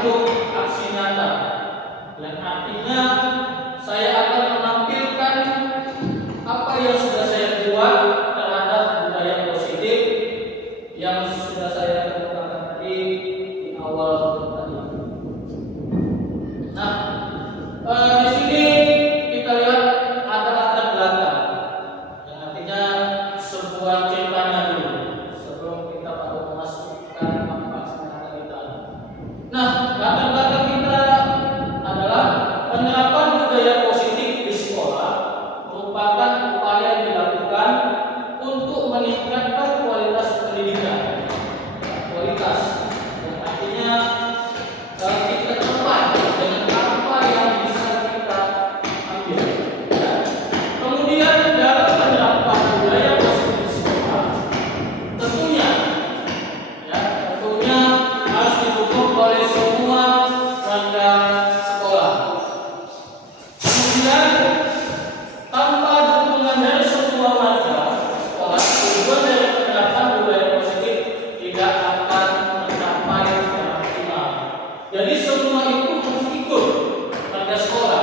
bentuk aksi nyata, yang artinya saya akan menampilkan apa yang sudah saya buat terhadap budaya positif yang sudah saya kemukakan tadi di awal tadi. Nah, di sini kita lihat ada latar belakang, yang artinya sebuah ceritanya dulu sebelum kita baru memasukkan apa semangat kita. Nah, latar belakang kita adalah penerapan budaya positif di sekolah merupakan upaya yang dilakukan untuk meningkatkan kualitas pendidikan. Kualitas yang artinya kita capai dengan apa yang bisa kita ambil. Ya. Kemudian dalam penerapan budaya positif di sekolah, tentunya harus didukung oleh semua warga sekolah. Kemudian tanpa dukungan dari semua warga sekolah, tujuan dari penerapan budaya positif tidak akan tercapai secara optimal. Jadi semua itu harus ikut warga sekolah.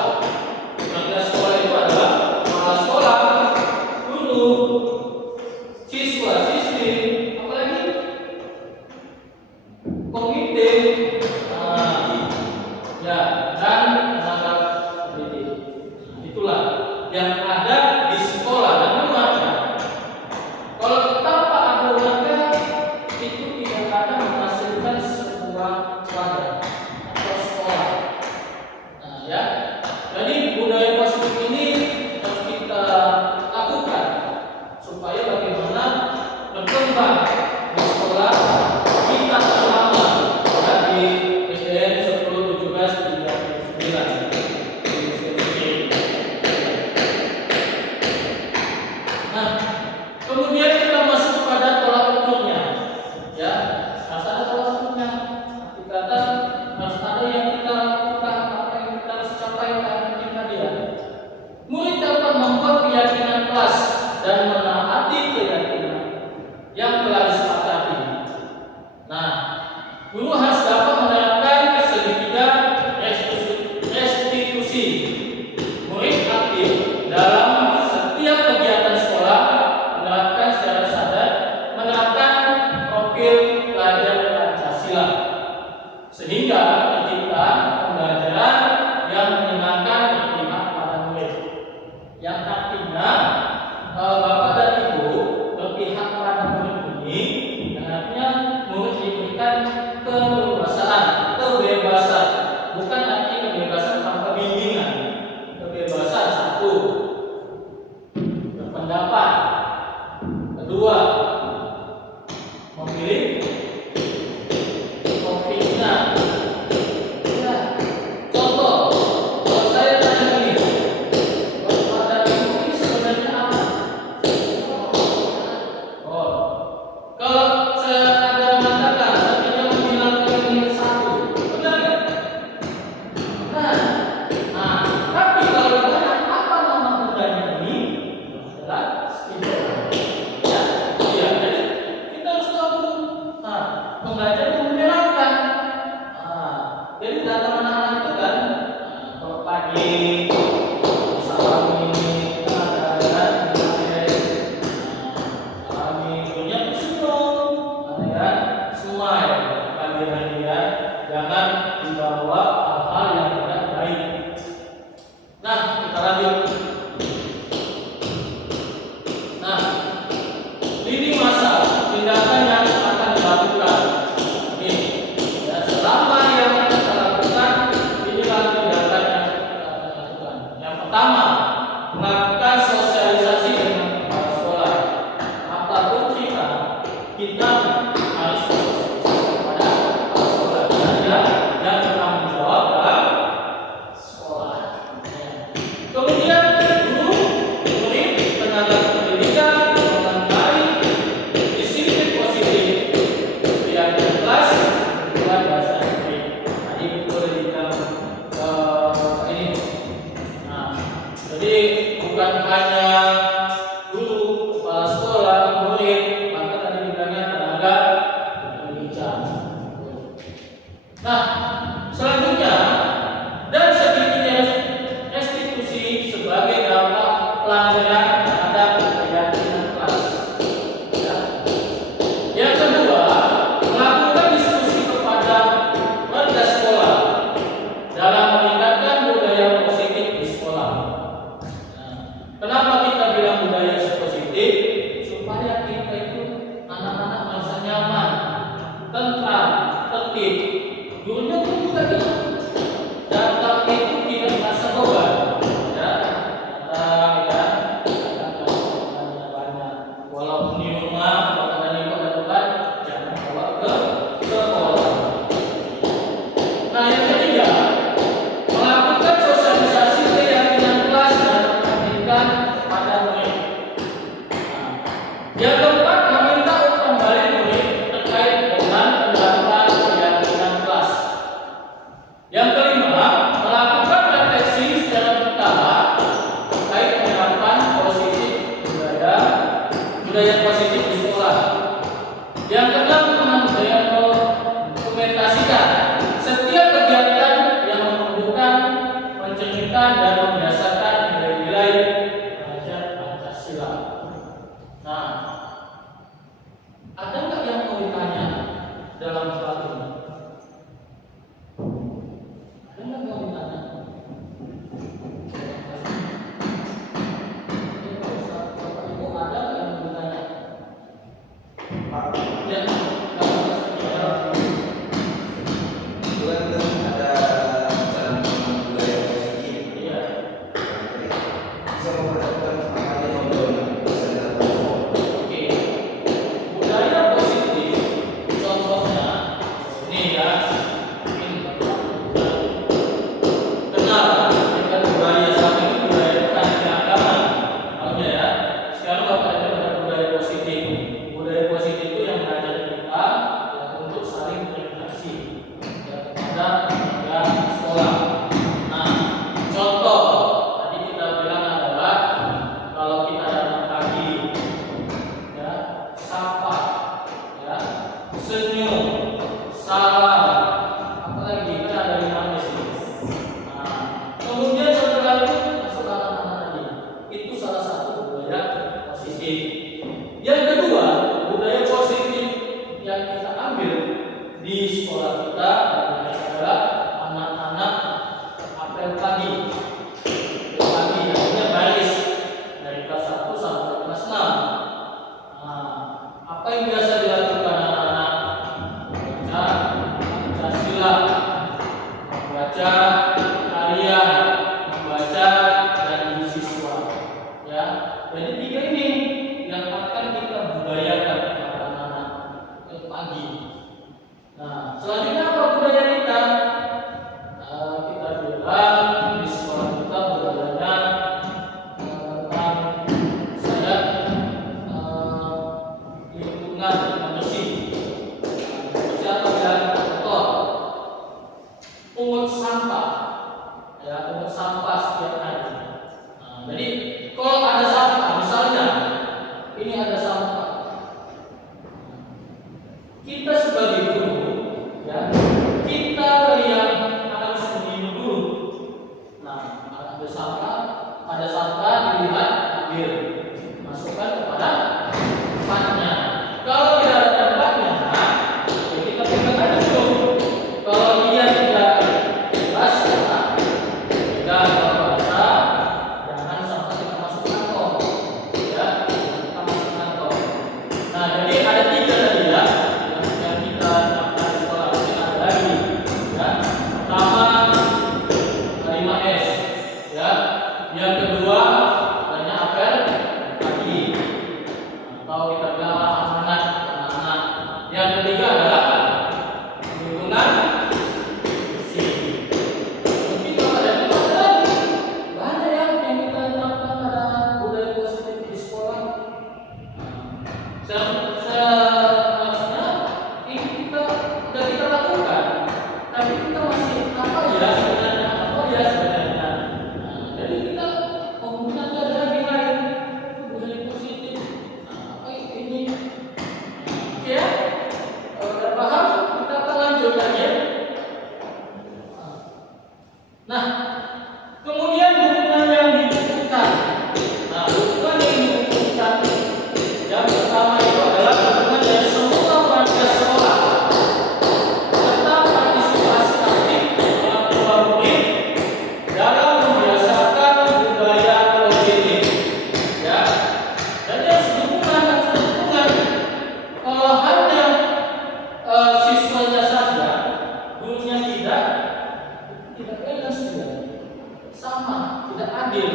Warga sekolah itu adalah kepala sekolah, guru, siswa, siswi, apalagi komite, dan tenaga pendidik. Itulah yang ada di sekolah dan warga. Kalau tanpa ada warga, itu tidak akan menghasilkan sebuah wadah atau sekolah. Jadi budaya positif ini harus kita lakukan supaya bagaimana berkembang di sekolah kita selama di SDN 10, 17, 39. Nah, kemudian kita masuk pada tolak ukurnya. Ya, harus ada tolak ukurnya. Arti kata harus ada yang kita lakukan, apa yang kita harus capai di hadiah. Murid dapat membuat keyakinan kelas dan menaati keyakinan yang telah disepakati. Nah, guru harus dapat menerapkan segitiga restitusi. Murid aktif dalam setiap kegiatan sekolah, menerapkan secara sadar, menerapkan profil pelajar Pancasila, sehingga tercipta pembelajaran yang menyenangkan berpihak pada murid. Yang artinya Bapak dan Ibu berpihak pada murid ini, yang artinya murid diberikan kebebasan, bukan arti kebebasan tanpa bimbingan. Kebebasan satu, berpendapat. Kedua, memilih topiknya. Ya, contoh, kalau saya tanya ini, Bapak dan Ibu ini sebenarnya apa? Kalau saya ada mengatakan saya tidak menghilangkan ini satu, benar nggak? Tapi kalau ditanya apa nama bendanya ini, adalah spidol. Ya, jadi kita harus tahu dulu. Pembelajar itu menyenangkan. Jadi data anak-anak itu kan, kalau pagi salami ada salami punya senyum, semua ya pagi hari ya. Jangan dibawa hal-hal yang tidak baik. Nah, kita lanjut. Nah, lini masa tindakan yang akan dilakukan. Ini ya, selama yang kita lakukan, inilah tindakan yang kita akan lakukan. Yang pertama, melakukan sosialisasi dengan kepala sekolah. Apapun kita harus sosialisasi kepada kepala sekolah saja dan bertanggung jawab dalam sekolah. Kemudian guru, murid, tenaga pendidikan mengenai disiplin positif, kegiatan kelas, dan bahasa Inggris. Tadi boleh dibilang ini. Jadi bukan hanya guru, kepala sekolah, murid, maka tadi dibilangnya tenaga pendidikan. Nah, Selanjutnya, dan sedikitnya restitusi sebagai dampak pelanggaran terhadap keyakinan kelas. Ya. Yang kedua, melakukan diskusi kepada warga sekolah dalam meningkatkan budaya positif di sekolah. Nah, kenapa kita bilang budaya positif? Supaya kita itu anak-anak merasa nyaman, tentram, tertib. Gurunya pun juga gitu. Datang itu tidak merasa beban. Ya, datang ya, banyak. Walaupun di rumah makanan itu ada beban, jangan bawa ke sekolah. Nah, yang ketiga, melakukan sosialisasi keyakinan kelas dan pendidikan pada murid. Nah, yang keempat, meminta kembali murid terkait dengan penerapan keyakinan kelas. Yang kelima, melakukan refleksi secara berkala terkait penerapan positif budaya positif di sekolah. Yang keenam, mendokumentasikan setiap kegiatan yang menunjukkan, mencerminkan dan membiasakan nilai-nilai belajar Pancasila. Nah, ada nggak yang mau ditanya dalam hal ini? Ada nggak yang mau ditanya? Bapak Ibu, ada nggak yang mau ditanya? Ya, Kebetulan kan ada dalam budaya positif. iya. Bisa memperhatikan apa aja contohnya bisa dilakukan. Oke. Budaya positif contohnya ini ya. Mungkin kenal dengan budaya sama ini budaya bukan agama. Maksudnya ya. Sekarang Bapak ada budaya positif. Budaya positif itu yang mengajak kita ya, untuk saling berinteraksi ya, kepada warga sekolah. Nah, contoh tadi kita bilang adalah kalau kita datang pagi ya, sapa ya, senyum, salam, apalagi kita ada 5 di sini. Nah, kemudian setelah itu masuk anak-anak tadi. Itu salah satu budaya positif. Yang kedua, budaya positif yang kita ambil di sekolah kita adalah anak-anak apel pagi. Apel pagi artinya baris dari kelas 1 sampai kelas 6. Nah, apa yang biasa dilakukan anak-anak? Membaca Pancasila, membaca harian, membaca janji siswa. Ya, jadi 3 ini yang akan kita budayakan kepada anak-anak pagi. Nah, selanjutnya apa budaya kita? Kita bilang di sekolah kita budayanya tentang saya lingkungan yang bersih. Bersih apa ya? Contoh, pungut sampah, ya pungut sampah setiap hari. Nah, jadi kalau ada sampah, misalnya ini ada sampah, kita sebagai guru, ya kita yang harus mengingat dulu. Nah, ada sampah dilihat, ambil, masukkan kepada tempatnya. Kalau tidak ada tempatnya, ya kita pegang aja dulu. Kalau dia tidak bebas, ya tidak basah, jangan sampai kita masuk kantong, ya kita masuk kantong. Nah, jadi ada 3 tadi ya yang kita lakukan di sekolah. Ini ada lagi, ya. Pertama 5S, ya. Yang kedua adanya apel pagi, atau kita bilang amanat anak-anak. Yang ketiga adalah lingkungan bersih. Mungkin kalau ada lagi banyak yang kita terapkan pada budaya positif di sekolah. Seharusnya ini kita sudah kita lakukan, tapi kita masih apa ya sebenarnya, apa ya sebenarnya. Nah, jadi kita menggunakan ada lagi lain itu budaya positif. Nah, apa ini? Oke ya, kalau udah paham kita akan lanjut lagi ya. adil.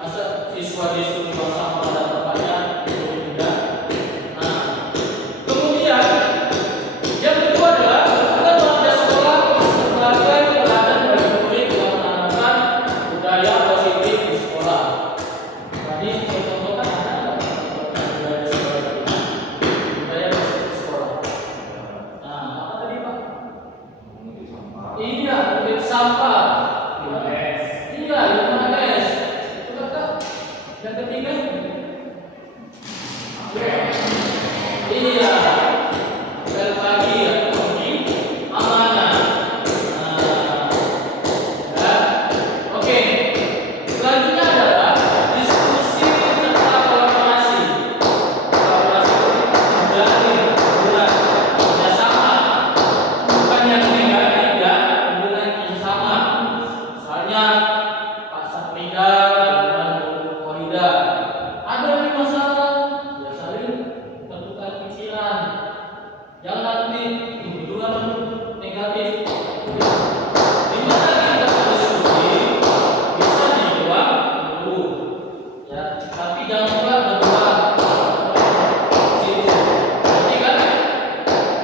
Masa siswa disuruh buang sampah pada tempatnya itu tidak. Nah, kemudian yang kedua adalah kita bekerja sekolah sebagai teladan bagi murid yang menanamkan budaya positif di sekolah. Tadi saya contohkan ada budaya sekolah tadi. Budaya positif di sekolah. Nah, apa tadi Pak? Iya, mengurangi sampah. Iya, 5S. Itu kata. Yang ketiga. Iya. Sekali lagi ya, amanah. Ya. Oke. Selanjutnya adalah diskusi serta kolaborasi. Kolaborasi itu menjadi hubungan kerjasama, bukan yang negatif ya, hubungan kerjasama. Misalnya Pak Saprinda dengan Bu Korida ada nih masalah, ya saling bertukar pikiran. Jangan nanti hubungan negatif. Dimana kita berdiskusi bisa dijawab dulu, ya. Tapi jangan pula berdua situ. Nanti kan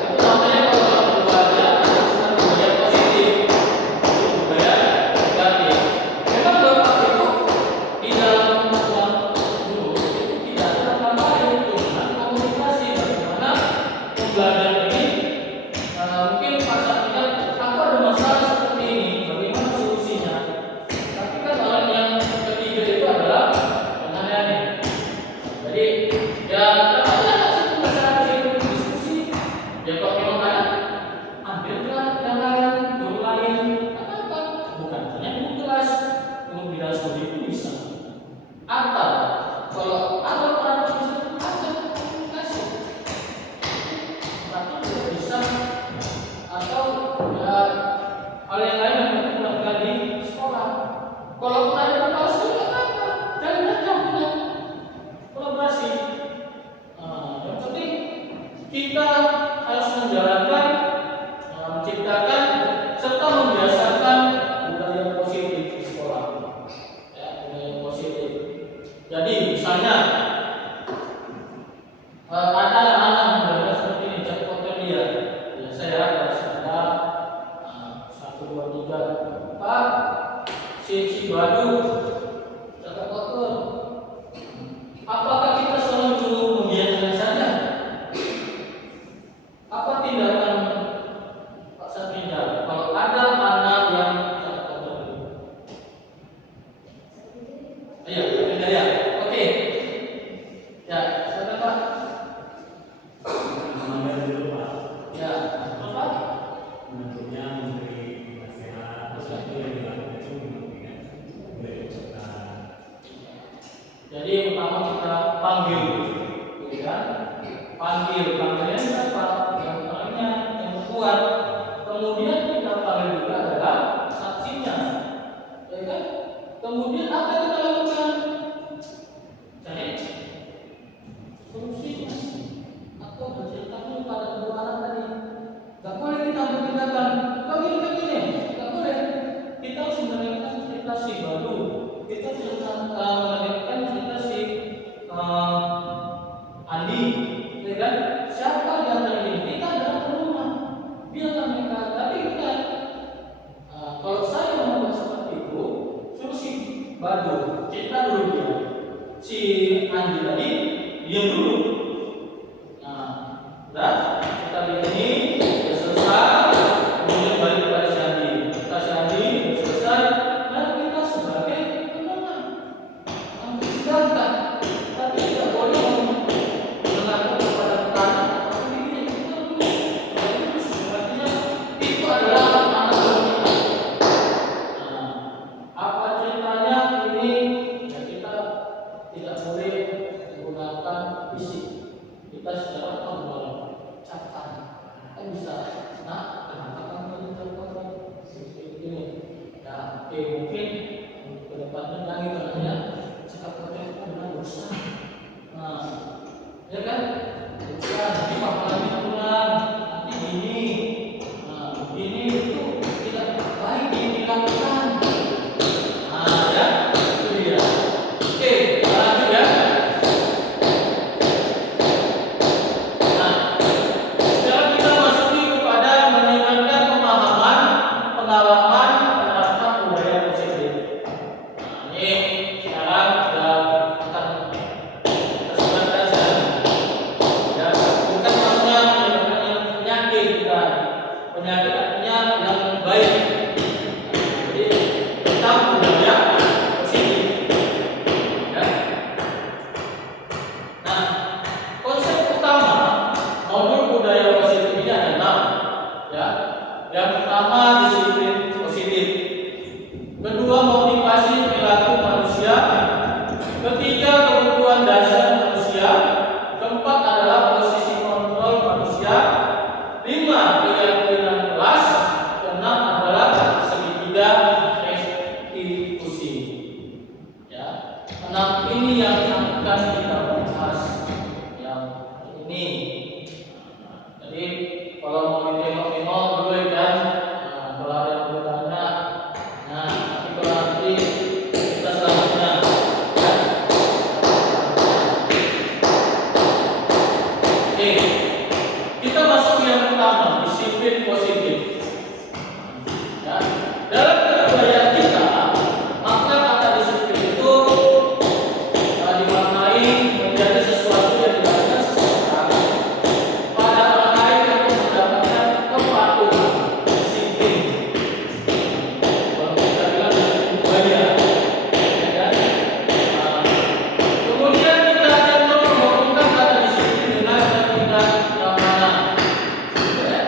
itu namanya kalau berdua aja cuma budaya positif, itu budaya negatif. Memang Bapak itu di dalam ruang guru itu tidak ada kampanye, cuma komunikasi bagaimana pembelajaran ini. Mungkin Pak Saprinda, aku ada masalah seperti ini, bagaimana solusinya? Tapi kan orang yang ketiga itu adalah penanya. Jadi ya ada satu masalah itu diskusi. Ya kalau memang ada, ambillah yang lain, guru lain, apa? Bukan hanya guru kelas, guru bidang studi itu bisa. Atau kalau ada orang bisa ada komunikasi, tapi tidak bisa. Atau ya hal yang lain yang penting dilakukan di sekolah. Kalaupun ada kepala sekolah nggak apa-apa, jangan aja punya kolaborasi. Yang penting kita harus menjalankan, menciptakan serta membiasakan budaya positif di sekolah. Ya, budaya positif. Jadi misalnya ada anak belajar seperti ini, cek foto dia. Ya saya harus ada 1, 2, 3. Pak, si Badu cakap kotor. Apakah kita selalu dulu membiarkan saja? Apa tindakan Pak Saprinda kalau ada anak yang cakap kotor? Ayo, Saprinda ya. Oke. Ya, silakan Pak. Ya, terus Pak? Jadi pertama kita panggil, gitu kan? Panggilnya siapa? Yang orangnya yang kuat. Kemudian kita panggil juga adalah saksinya, ya kan? Kemudian apa yang kita lakukan? Cari solusinya atau berceritakan pada kedua anak tadi. Gak boleh kita bertindakan begini, gak boleh. Kita harus mendengarkan cerita si Baru. Kita mendengarkan cerita si Andi, ya kan? Siapa di antara ini? Kita adalah rumah. Biarlah mereka. Tapi kita, kalau saya membuat seperti itu, suruh si Baru cerita dulu dia. Si Andi tadi diam dulu. Nah, kita begini, sudah selesai, kemudian balik kepada si Andi. Kita si Andi sudah selesai, dan kita sebagai pendengar mendengarkan, tapi tidak boleh mendengarkan kepada anak. Tapi begini, kita lulus, artinya itu adalah anak kita. Apa ceritanya ini? Ya kita tidak boleh menggunakan fisik. pengalaman menerapkan budaya positif. Nah, ini sekarang akan kita sebutkan saja. Ya, bukan maksudnya menyebabkan penyakit, bukan. Penyakit artinya yang baik. Jadi tentang budaya positif. Ya. Nah, konsep utama modul budaya positif ini ada 6. Ya. Yang pertama disiplin positif. Kedua motivasi perilaku manusia. Ketiga kebutuhan dasar manusia. Keempat adalah posisi kontrol manusia. 5 keyakinan kelas. Keenam adalah segitiga restitusi. Ya, 6 ini yang akan kita bahas yang ini. Jadi kalau mau ditengok-tengok dulu ya kan, nah, kalau ada yang bertanya, nah tapi kalau nanti kita selanjutnya, ya. Oke, kita masuk yang pertama, disiplin positif. Ya. Dalam kebudayaan kita, makna kata disiplin itu dimaknai menjadi sesuatu yang dilakukan seseorang pada orang lain untuk mendapatkan kepatuhan, disiplin. Kalau kita bilang disiplin budaya, ya kan? Nah, kemudian kita cenderung menghubungkan kata disiplin dengan ketidaknyamanan. Ya.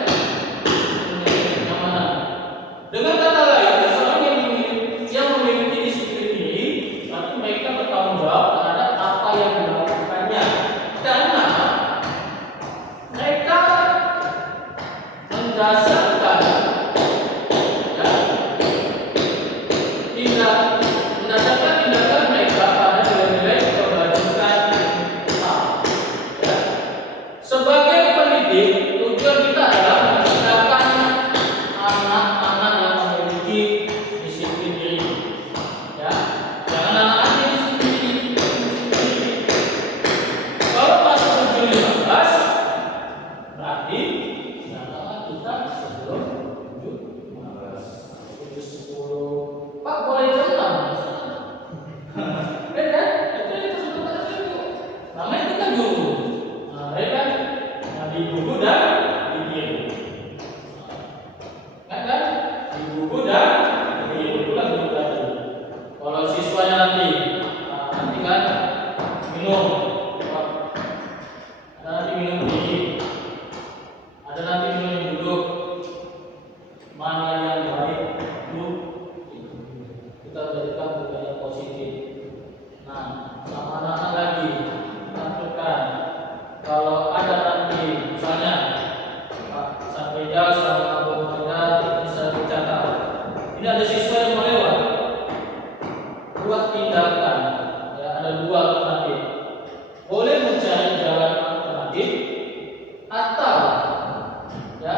Ketidaknyamanan. Dengan kata lain, seseorang yang memiliki disiplin ini, berarti mereka bertanggung jawab terhadap apa yang dilakukannya, karena mereka mendasarkan, ya, mendasarkan tindakan mereka pada nilai-nilai kebajikan Islam. Ya. Sebagai pendidik, tujuan kita adalah menciptakan anak-anak yang memiliki disiplin diri. Ya, jangan anak-anak yang disiplin diri. Kalau masuk ujian 15, berarti anak-anak kita sebelum ujian 15, ujian 10. Pak boleh cerita? Ya kan? Itu yang tersebut itu. Namanya kita guru. Nah, ya kan? Nah, di guru dan di diri. Kan? Di buku dan di buku lagi tadi. Kalau siswanya nanti kan minum, ada nanti minum tinggi, ada nanti minum yang duduk. Mana yang baik itu kita jadikan budaya positif. Nah, sama anak-anak lagi lakukan. Kalau ada nanti misalnya Pak Sanpeja sama Bu Maida bisa dicatat. Ini ada siswa yang melewat, buat tindakan. Ya, ada 2 alternatif. Boleh mencari jalan alternatif atau ya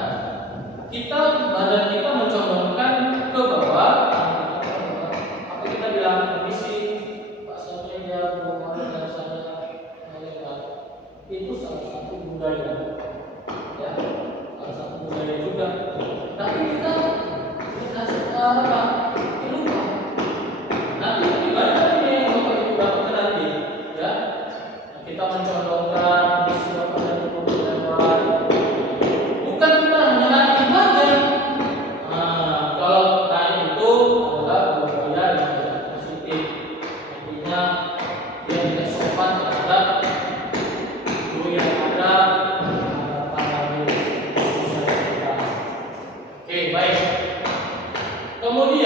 badan kita mencondongkan ke bawah. Apa kita bilang permisi Pak Sanpeja, Bu Maida saya melewat. Itu salah satu budaya. Ya, salah satu budaya juga. Tapi kita lupa. Nanti gimana ini yang Bapak Ibu lakukan nanti? Ya, kita mencondongkan misi Bapak dan Ibu lewat. Bukan kita hanya nanti saja. Nah, kalau tadi itu adalah budaya yang tidak positif. Artinya dia tidak sopan terhadap guru yang ada. Oke, baik. Kemudian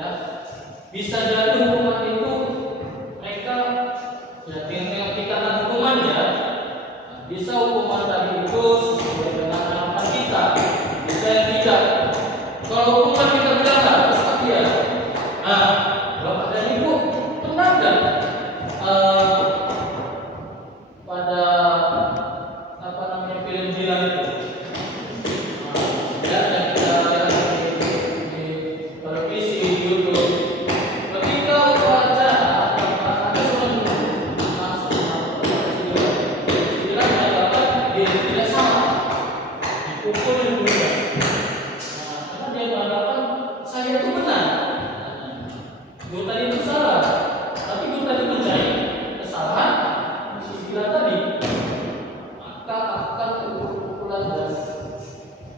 ya. Bisa jadi hukuman itu mereka ya tinggal tingkatan hukumannya. Bisa hukuman tadi itu sesuai dengan harapan kita, bisa yang tidak. Kalau hukuman kita bilang harus ya. Nah, Bapak dan Ibu pernah nggak pada apa namanya film Dilan itu? Ya, yang kita lihat di televisi, di YouTube. Ketika upacara ada seorang Dilan menyatakan dia tidak sama, dipukul di bulan. Nah, karena dia mengatakan saya itu benar. Gue tadi itu salah, tapi gue tadi mencari kesalahan si Dilan tadi. Maka akan pukul-pukulan dan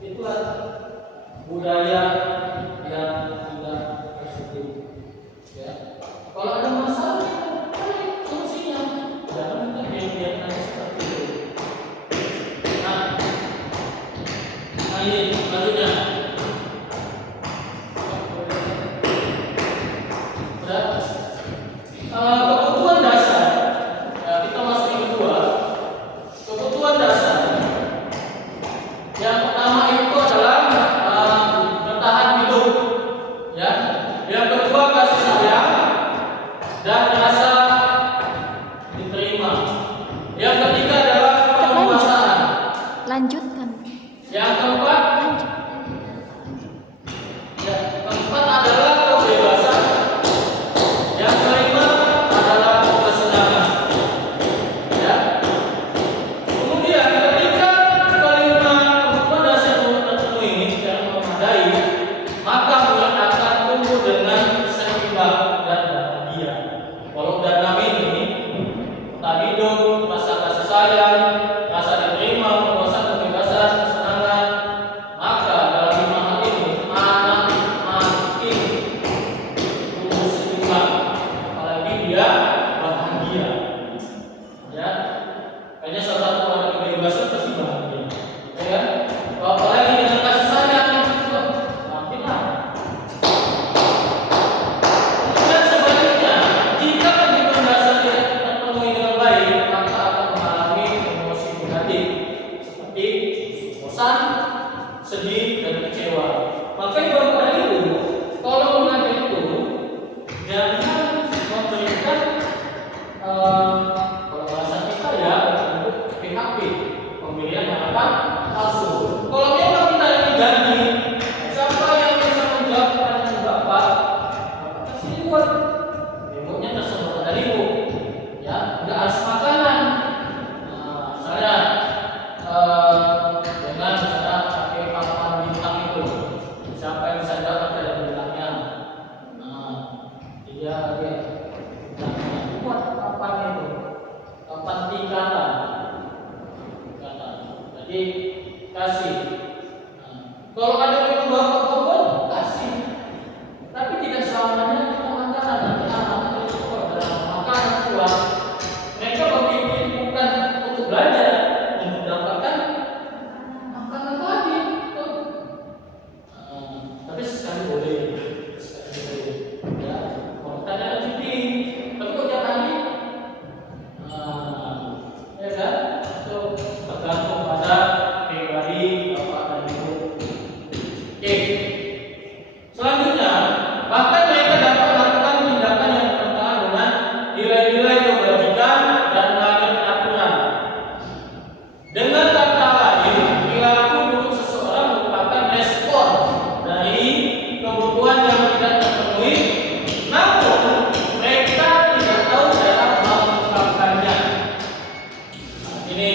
itulah budaya yang tidak positif. Ya. Kalau ada masalah, cari solusinya. Jangan kita biar seperti itu. Nah, ini selanjutnya. Kebutuhan dasar. Ya, kita masuk yang kedua. Kebutuhan dasar. Yang pertama itu adalah bertahan hidup. Ya. Yang kedua kasih sayang dan rasa diterima. Yang ketiga adalah penguasaan. Lanjutkan. Yang keempat, Lanjut. ya, keempat adalah kebebasan. Yang kelima adalah kesenangan. Ya. Kemudian ketika kelima kebutuhan dasar terpenuhi ini secara memadai, maka bulan akan tumbuh dengan seimbang dan bahagia. Kalau udah enam ini, tadi hidup, rasa kasih sayang, rasa diterima, penguasaan, kebebasan, kesenangan, maka dalam lima hal ini anak makin tumbuh seimbang, apalagi dia bahagia. Ya, kayaknya salah satu ada kebebasan pasti bahagia. Ya kan? Apalagi dengan kasih sayang, makin lah. Dan sebaliknya, jika kebutuhan dasar tidak terpenuhi dengan baik, maka akan mengalami emosi negatif seperti bosan, sedih, dan kecewa. Makanya Bapak dan Ibu, kalau mengajar itu jangan memberikan kalau bahasa kita ya bentuk PHP, pemberian harapan palsu. Kalau memang kita diganti, siapa yang bisa menjawab pertanyaan Bapak? Bapak kasih reward. Rewardnya terserah dari Ibu. Ya, nggak harus makanan. Nah, misalnya dengan misalnya pakai papan bintang itu, siapa yang bisa dapat ada bintangnya? Nah, dia buat papan itu, papan tingkatan. Jadi kasih. Nah, kalau ada yang membawa popon, kasih. Tapi tidak selamanya kita makanan. Nanti anak-anak itu kalau ada makanan keluar, mereka berpikir bukan untuk belajar, untuk mendapatkan makanan tadi. Tapi sekali boleh, ya. Kalau kita ada cuti, tapi kok tiap hari, ya kan? Itu tergantung pada pribadi Bapak dan Ibu. Oke. Selanjutnya, bahkan mereka dapat melakukan tindakan yang bertentangan dengan nilai-nilai kebajikan dan melanggar aturan. Dengan kata lain, perilaku buruk seseorang merupakan respon dari kebutuhan yang tidak terpenuhi, namun mereka tidak tahu cara mengungkapkannya. Nah, ini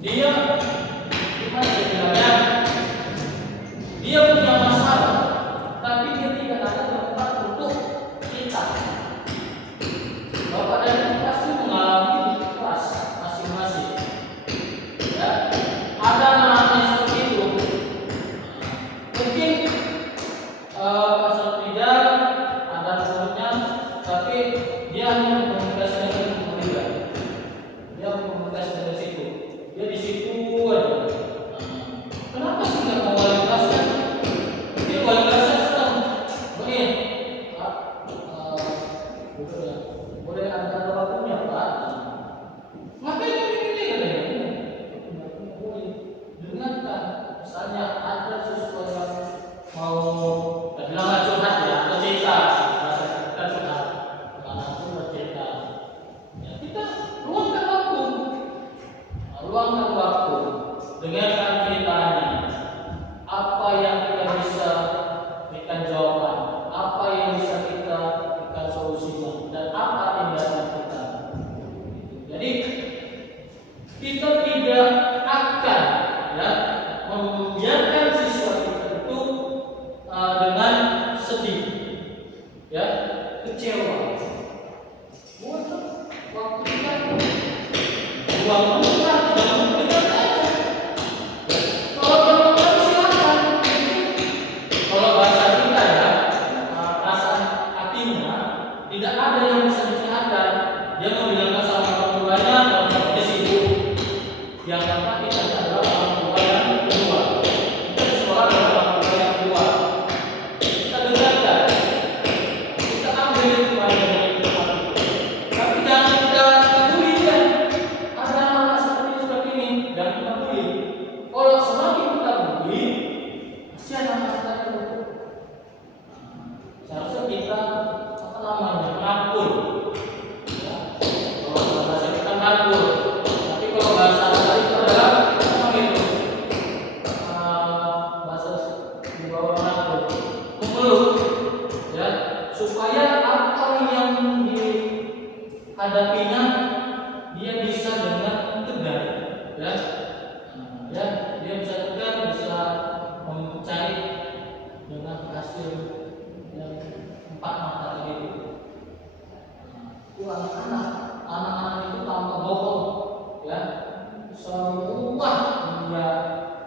dia gimana sih bilangnya? Misalnya ada siswa yang mau bilang curhat ya, atau cerita, bahasa kita curhat, anak itu bercerita. Ya, kita luangkan waktu, dengarkan ceritanya. Apa yang kita bisa berikan jawaban, apa yang bisa kita berikan solusinya, dan apa tindakan kita. Jadi kita tidak akan ya membiarkan siswa kita itu dengan sedih, ya kecewa. Waktu kita buang mentah, tidak memberikan aja. Kalau berpengaruh silakan. Kalau bahasa kita ya, perasaan hatinya tidak ada yang bisa diceritakan. Dia membilangkan sama orang tuanya kalau dia sibuk. Yang pertama kita adalah orang tua yang kedua. Kita di sekolah adalah orang tua yang kedua. Kita dengarkan, kita ambil kembali dari Tuhan. Tapi jangan kita peduli kan. Ada anak seperti ini, jangan kita peduli. Kalau semakin kita peduli, pasti anak kita itu. Seharusnya kita merangkul. Ya. Kalau bahasa kita merangkul. Tapi kalau bahasa itu adalah apa itu? Bahasa di bawah merangkul, memeluk, ya, supaya apa yang dihadapinya dia bisa dengan tegar, ya, ya, dia bisa tegar, bisa mencari dengan hasil yang empat mata itu. Itu anak-anak itu tanpa bohong, ya, semua dia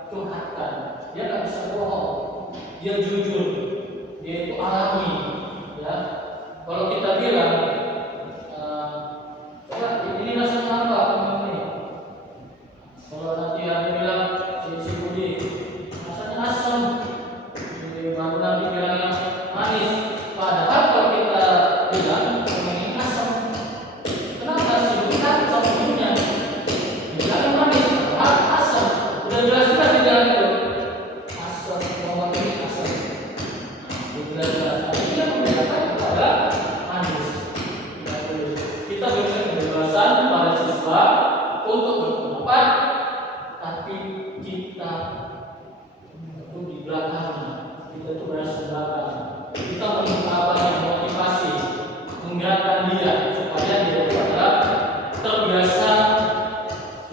curhatkan, dia nggak bisa bohong, dia jujur, dia itu alami, ya. Kalau kita bilang, coba ini rasanya apa ini? Kalau nanti ada bilang si Budi rasanya asam, baru nanti bilangnya manis. Padahal kalau kita bilang ini asam, kenapa sih bukan sama punya? Bilangnya manis, padahal asam. Udah jelas-jelas di dalam itu asam, bahwa ini asam. Jelas-jelas. Ini yang membedakan kepada manis. Kita berikan kebebasan pada siswa untuk berpendapat, tapi kita itu di belakangnya, kita itu berada di belakang. Kita mengapa motivasi, menggerakkan dia supaya dia itu adalah terbiasa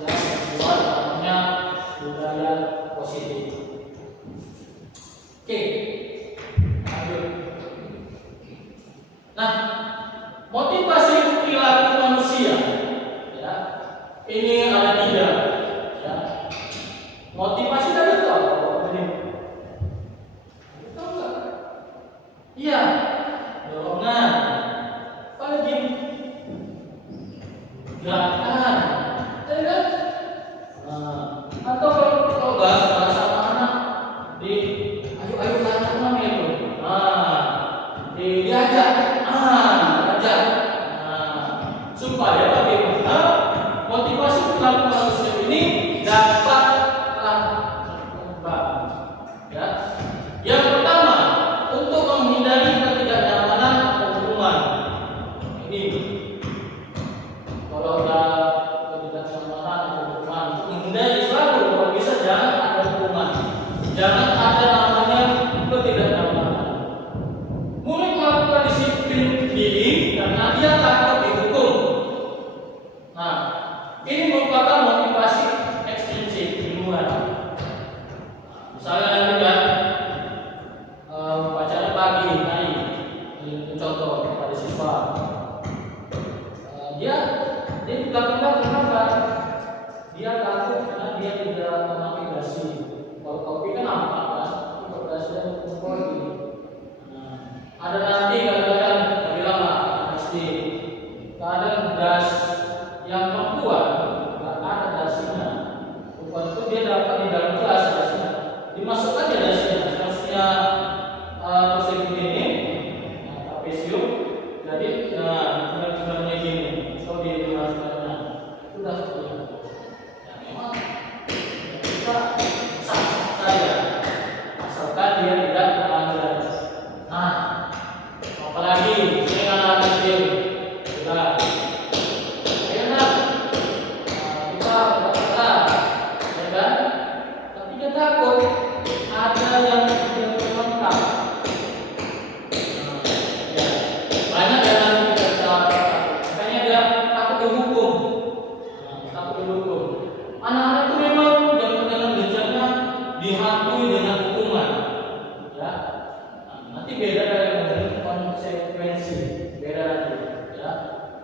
ya membuat namanya budaya positif. Oke, lanjut. Nah, motivasi perilaku manusia, ya, ini ada tiga. Ya. Motivasi tadi itu apa? Tahu nggak? Iya, dorongan, apalagi gerakan, ya kan? Atau kalau bahasa anak di ayo kanan itu, diajak, supaya bagaimana motivasi perilaku manusia ini dapatlah berkembang. Ya. Yang pertama, untuk menghindari ketidaknyamanan hubungan. Ini kalau ada ketidaknyamanan hubungan, menghindari selalu kalau bisa jangan ada hubungan, jangan ada namanya ketidaknyamanan. Mulai melakukan disiplin diri karena dia takut dihukum. Nah, ini merupakan motivasi ekstrinsik di luar. Misalnya nanti kan pacaran pagi naik, ini contoh pada siswa. Dia di belakang kenapa? Dia takut karena dia tidak memakai dasi. Kalau kopi kan apa? Untuk dasi dan kumpul ini. Ada nanti kadang-kadang lebih lama pasti. Kadang gas yang perempuan nggak ada dasinya. Perempuan itu dia dapat di dalam kelas dasinya. Dimasukkan dia takut ada yang tidak lengkap. Ya, banyak yang nanti kita takut. Makanya dia takut dihukum. Takut dihukum. Anak-anak itu memang jangan belajarnya dihantui dengan hukuman. Ya, nanti beda dari konsekuensi. Beda nanti. Ya,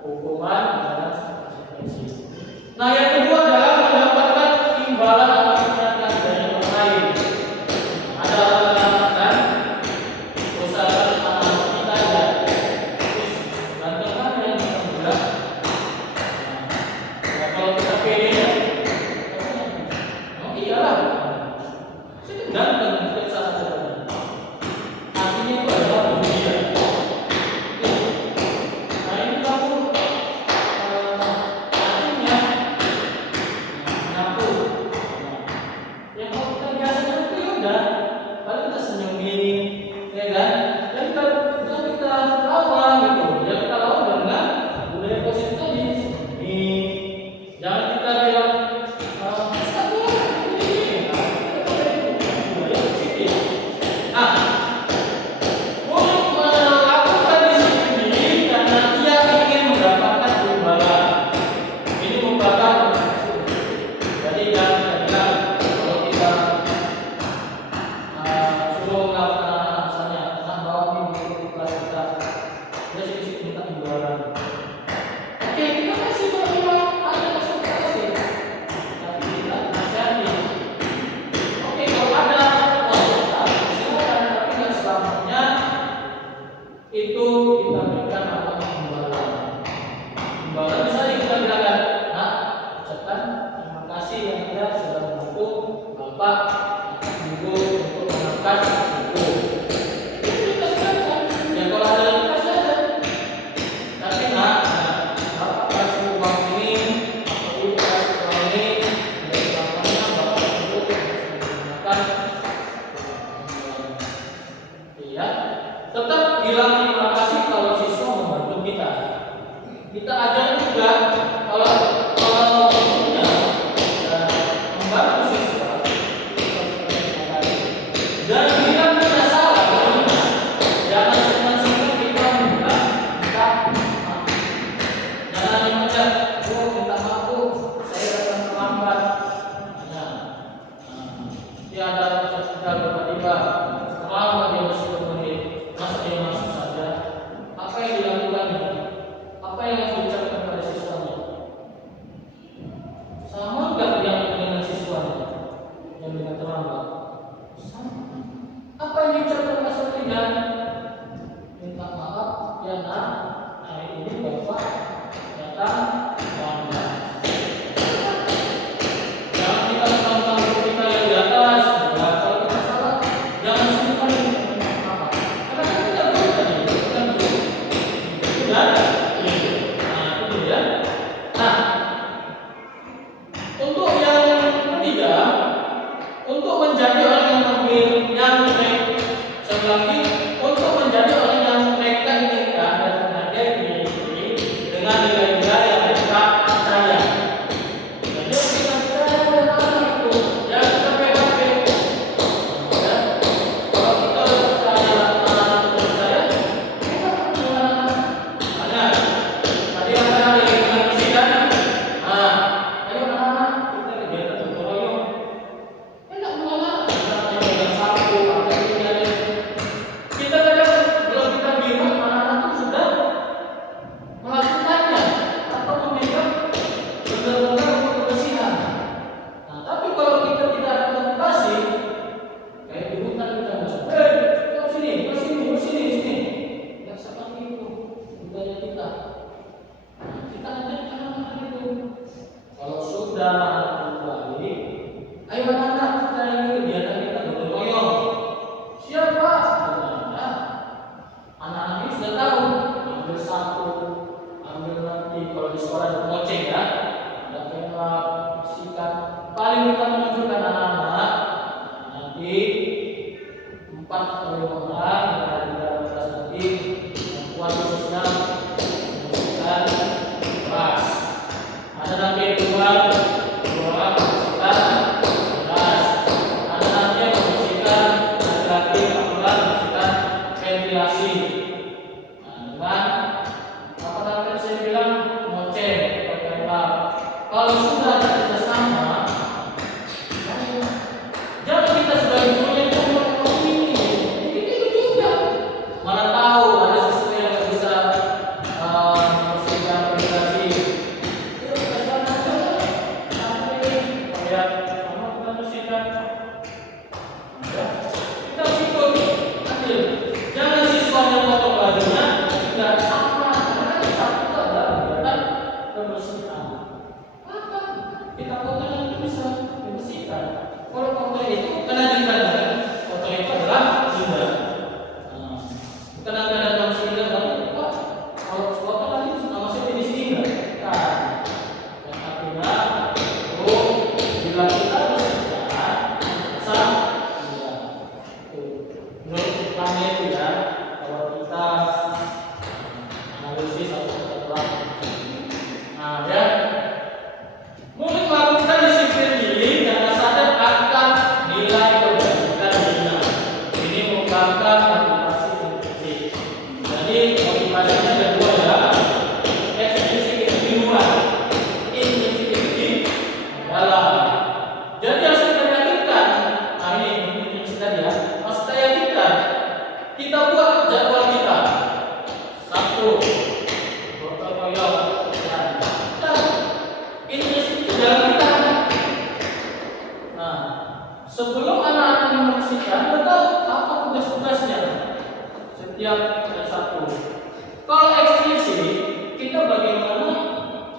hukuman dan konsekuensi. Nah, yang kedua adalah mendapatkan imbalan atau kenyatan dari orang lain. Ada orang mengatakan usaha anak kita aja, terus ganteng yang berat. Nah, kalau kita pede, oh iyalah, saya ganteng kita saja. Artinya itu adalah dunia. Nah, ini kamu artinya mengaku. Ya kalau kita biasa itu ya udah, paling kita senyumin, ya kan? Dan kita lawan gitu, ya kita lawan dengan budaya positif tadi. Jangan kita bilang, satu ini, budaya positif. Nah, untuk melakukan disiplin karena ia ingin mendapatkan imbalan. Ini merupakan jadi jangan bilang kalau kita suruh melakukan anak-anak misalnya, anak bawa ini di kelas kita, dia sih minta imbalan. Oke, kita kasih kalau ada masuk kita kasih, tapi kita nasihati. Oke, kalau ada silakan, tapi nggak selamanya itu kita berikan apa imbalan. Imbalan misalnya kita bilang, nah, ucapkan terima kasih yang dia sudah membantu Bapak Ibu untuk mengangkat buku. Itu kita silakan. Ya kalau ada yang kasih aja. Tapi Bapak kasih uang ini, atau Ibu kasih uang ini, dan selamanya Bapak Ibu menggunakan. Iya. Tetap bilang terima kasih kalau siswa membantu kita. Kita ajar juga kalau punya membantu siswa. Dan bila kita salah, jangan senang-senang kita minta maaf. Jangan mengucap, minta maaf Bu, saya datang terlambat. Ya ada kita tiba-tiba terlambat dia masih 10 menit, masa dia masuk saja. Apa yang dilakukannya? Apa yang harus diucapkan kepada siswanya? Sama enggak yang dengan siswanya yang dengan terlambat? Sama. Apa yang diucapkan Pak Sofyan? Minta maaf ya nak, hari ini Bapak datang lambat. Jangan kita tentang kita yang di atas. Kalau kita salah, jangan simpan apa. Karena kita dulu tadi, bukan dulu. Sudah. Nah, itu ya. Nah, untuk yang ketiga, untuk menjadi orang yang lagi untuk menjadi orang yang mereka inginkan dan menghargai diri sendiri dengan nilai-nilai yang mereka percaya. Jadi kita percaya dengan itu, ya kita PHP. Ya, kalau kita percaya, anak percaya, kita percaya. Hanya tadi ada yang isi kan? Ayo anak-anak kita kegiatan gotong royong. Enak banget, kita yang satu, ada ini ada. Kita kadang kalau kita bilang anak-anak itu sudah melakukannya atau memegang benar-benar untuk kebersihan. Nah, tapi kalau kita tidak ada motivasi, kayak di hutan kita masuk, sini, sini, nggak seperti itu budaya kita. Nah, kita ajarkan anak-anak itu. Kalau sudah anak balik, ayo anak-anak kita ini kegiatan kita gotong royong. Siapa? Anak-anak ini sudah tahu, ambil satu, ambil nanti kalau di sekolah ada pengoceng ya, ada penlap, sikat. Paling kita menunjukkan anak-anak nanti 4 atau 5 orang yang ada di dalam kelas nanti, yang kuat khususnya menunjukkan kelas. Ada nanti 2 orang menunjukkan kelas. Ada setiap ada satu. Kalau eksplisit, kita bagaimana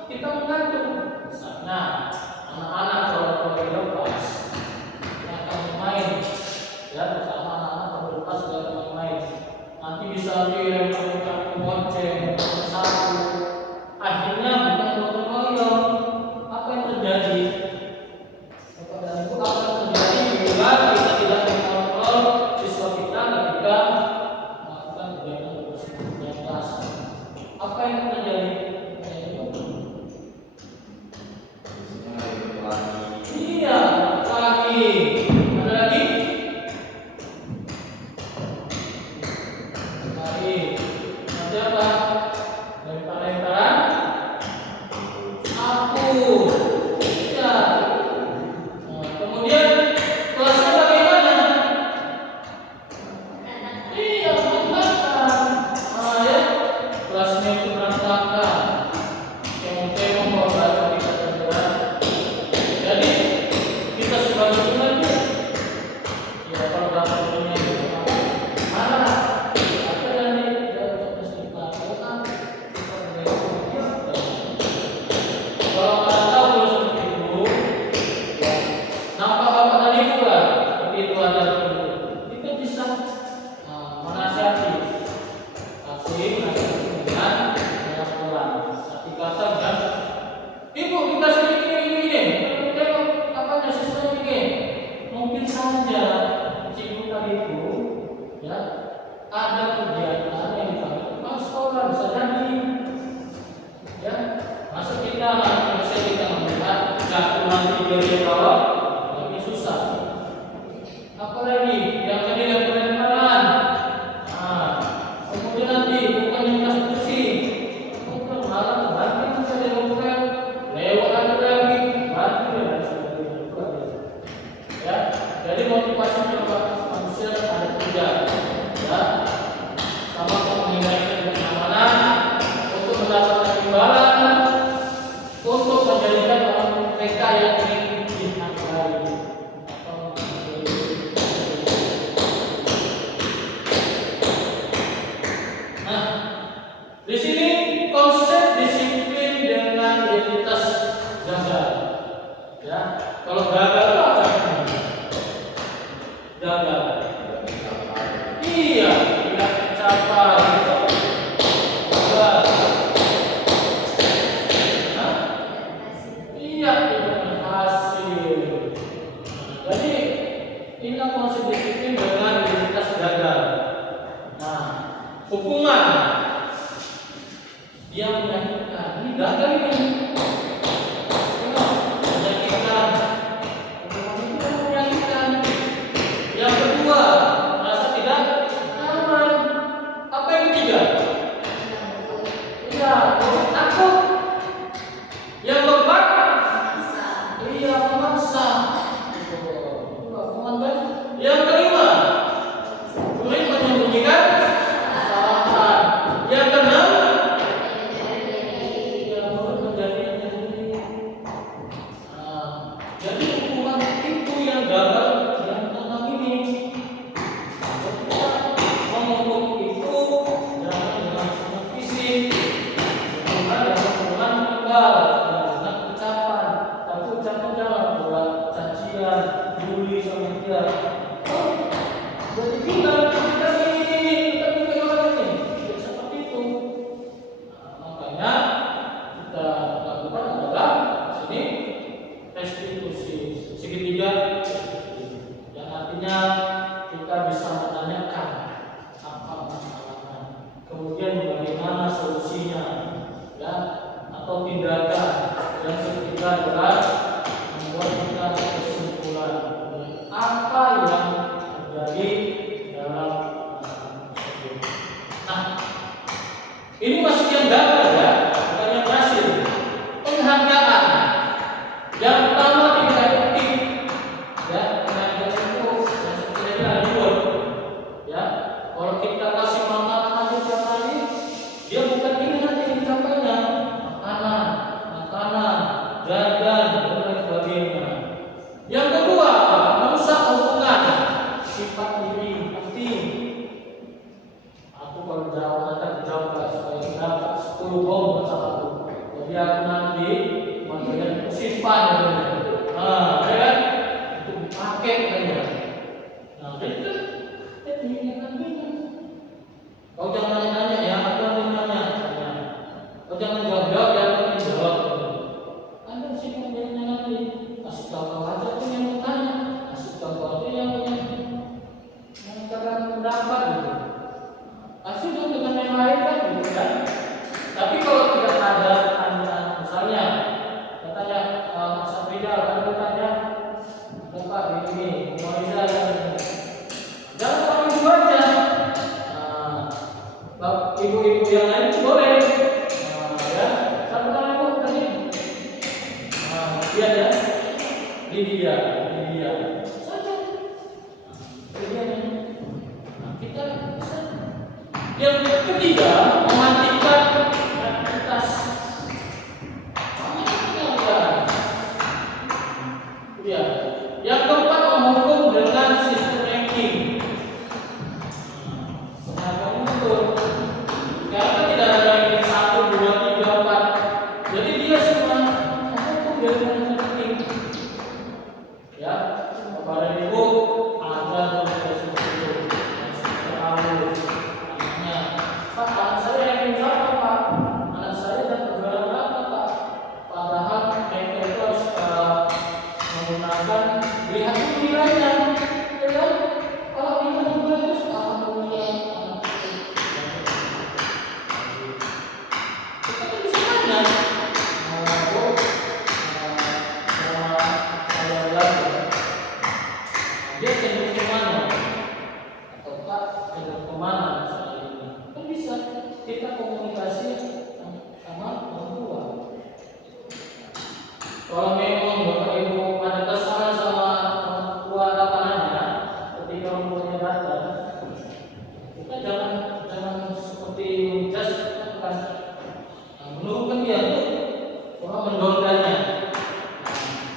kita mengatur. Misalnya anak-anak kalau lepas, kita akan bermain, ya bersama anak-anak kalau lepas sudah bermain. Nanti bisa dilempar bonceng satu, akhirnya bukan gotong royong. Apa yang terjadi? Dan itu akan terjadi bila kita tidak mengontrol siswa kita ketika melakukan kegiatan berbasis kelas. Apa yang terjadi? Iya, lagi. Ada lagi? Lagi. Nanti apa? Lempar-lemparan. Aku. Iya. Nah, kemudian kelasnya bagaimana? Iya, berantakan. Ya, kelasnya itu berantakan. Cemong-cemong kalau belajar kita tergerak. Jadi kita sebagai guru, ya kalau belajar dunia itu marah. Apa yang kita kita kalau nggak tahu seperti itu, ya, nampak bapak tadi pula seperti itu ada dulu. Kita bisa menasihati, dengan pelan-pelan. Tapi kata kan, ibu kita sedikit ini, tengok apanya siswa ini. Mungkin saja cikgu tadi itu, ya, ada kegiatan yang dilakukan sekolah bisa jadi. Ya, masuk kita bisa kita melihat jatuh nanti dari bawah lebih susah. Apalagi yang tadi lempar-lemparan. Nah, kemudian nanti bukan yang masuk bersih, mungkin malah terbalik bisa dilempar lewat lagi, batu dan sebagainya. Ya, jadi motivasi manusia ada tiga. Ya, sama menghindari kenyamanan, untuk mendapatkan imbalan, untuk menjadikan orang mereka yang ingin dihargai. Nah, di sini konsep disiplin dengan identitas gagal. Ya, kalau gagal itu apa? Gagal. Iya, tidak tercapai. Gagal. Iya, tidak berhasil. Jadi inilah konsep disiplin dengan identitas gagal. Nah, hukuman dia menyakitkan. Ini gagal ini. Menyakitkan. Hukuman itu yang menyakitkan. Yang kedua, merasa tidak aman. Apa yang ketiga? Iya, takut. Yang keempat, iya memaksa. Itu hukuman kan? Yang kelima, boleh menyembunyikan kesalahan. Yang keenam, ya boleh menjadi sendiri. Nah, jadi hukuman itu yang gagal yang keenam ini. Ketika menghukum itu jangan dengan senang fisik, bukan dengan hukuman verbal, dengan ucapan. Tapi ucapan jangan buat cacian, bully sama dia. Oh, jadi kita ini orang ini seperti itu. Nah, makanya kita lakukan adalah sini restitusi segitiga, yang artinya kita bisa menanyakan apa masalahnya, kemudian bagaimana solusinya, ya, atau tindakan. Yang ketiga adalah membuat kita kesimpulan apa yang terjadi dalam masalah tersebut. Nah, ini masih yang gagal ya, bukan yang berhasil. Penghargaan yang pertama tidak efektif, ya, penghargaan itu yang sebenarnya reward, ya. Kalau kita kasih makanan aja tiap hari, dia bukan ini nanti yang dicapainya, makanan, jajan dan lain sebagainya. Yang kedua, merusak hubungan, sifat diri penting. Aku Yang ketiga, mematikan aktivitas. Ya. Yang keempat, menghukum dengan sistem ranking. Kenapa ini betul? Karena tidak ada ranking 1, 2, 3, 4. Jadi dia semua menghukum dengan ranking. Ya, kepada ibu ada tugas itu. Terlalu anaknya. Pak, anak saya ranking berapa, Pak? Anak saya dan negara berapa, Pak? Padahal ranking itu harus menggunakan lihat dulu nilainya, ya kan? Kalau nilainya bagus, alhamdulillah. Kita kan bisa tanya, Bu, sama saya lagi, dia cenderung kemana? Atau Pak cenderung kemana? Kan bisa kita komunikasi sama orang tua. Kalau memang Bapak Ibu ada kesalahan sama orang tua atau anaknya, ketika orang tuanya datang, kita jangan seperti just menurunkan dia tuh, orang mendongkraknya.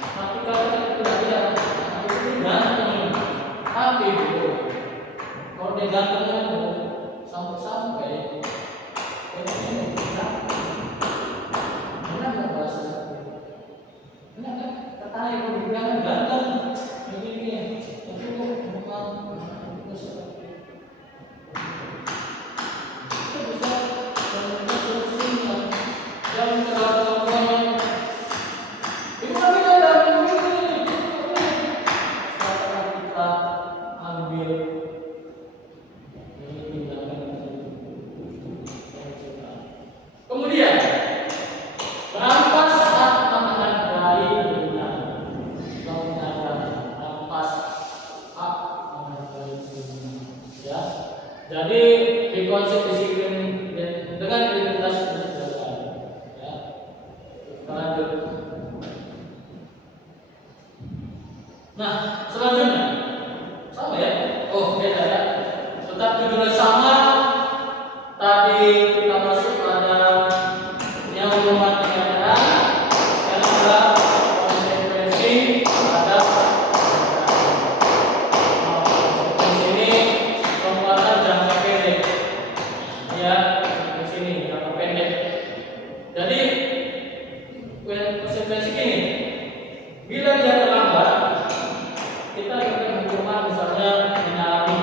Tapi kalau kita tidak, itu ganteng, tapi itu kalau dia gantengnya sampai-sampai, ini benar nggak bahasa seperti itu? Benar kan? Katanya kalau dibilang ganteng, begini, tapi kok bukan seperti itu. Kita bisa menemukan solusinya. Jangan terlalu ibu kami ada ini. Sekarang kita ambil ini tindakan. Kemudian rampas saat menghargai dunia. Rampas hak menghargai dunia. Ya. Jadi di konsep disiplin dengan identitas kecerdasan. Ya. Lanjut. Nah, selanjutnya sama ya. Oh, beda ya. Tetap judulnya sama. Tadi kita masuk pada yang hormat kenyataan. Sekarang adalah konsekuensi terhadap konsekuensi ini penguatan jangka pendek. Ya, di sini jangka pendek. Jadi konsekuensi ini, bila dia terlambat, kita akan hukuman misalnya dinami.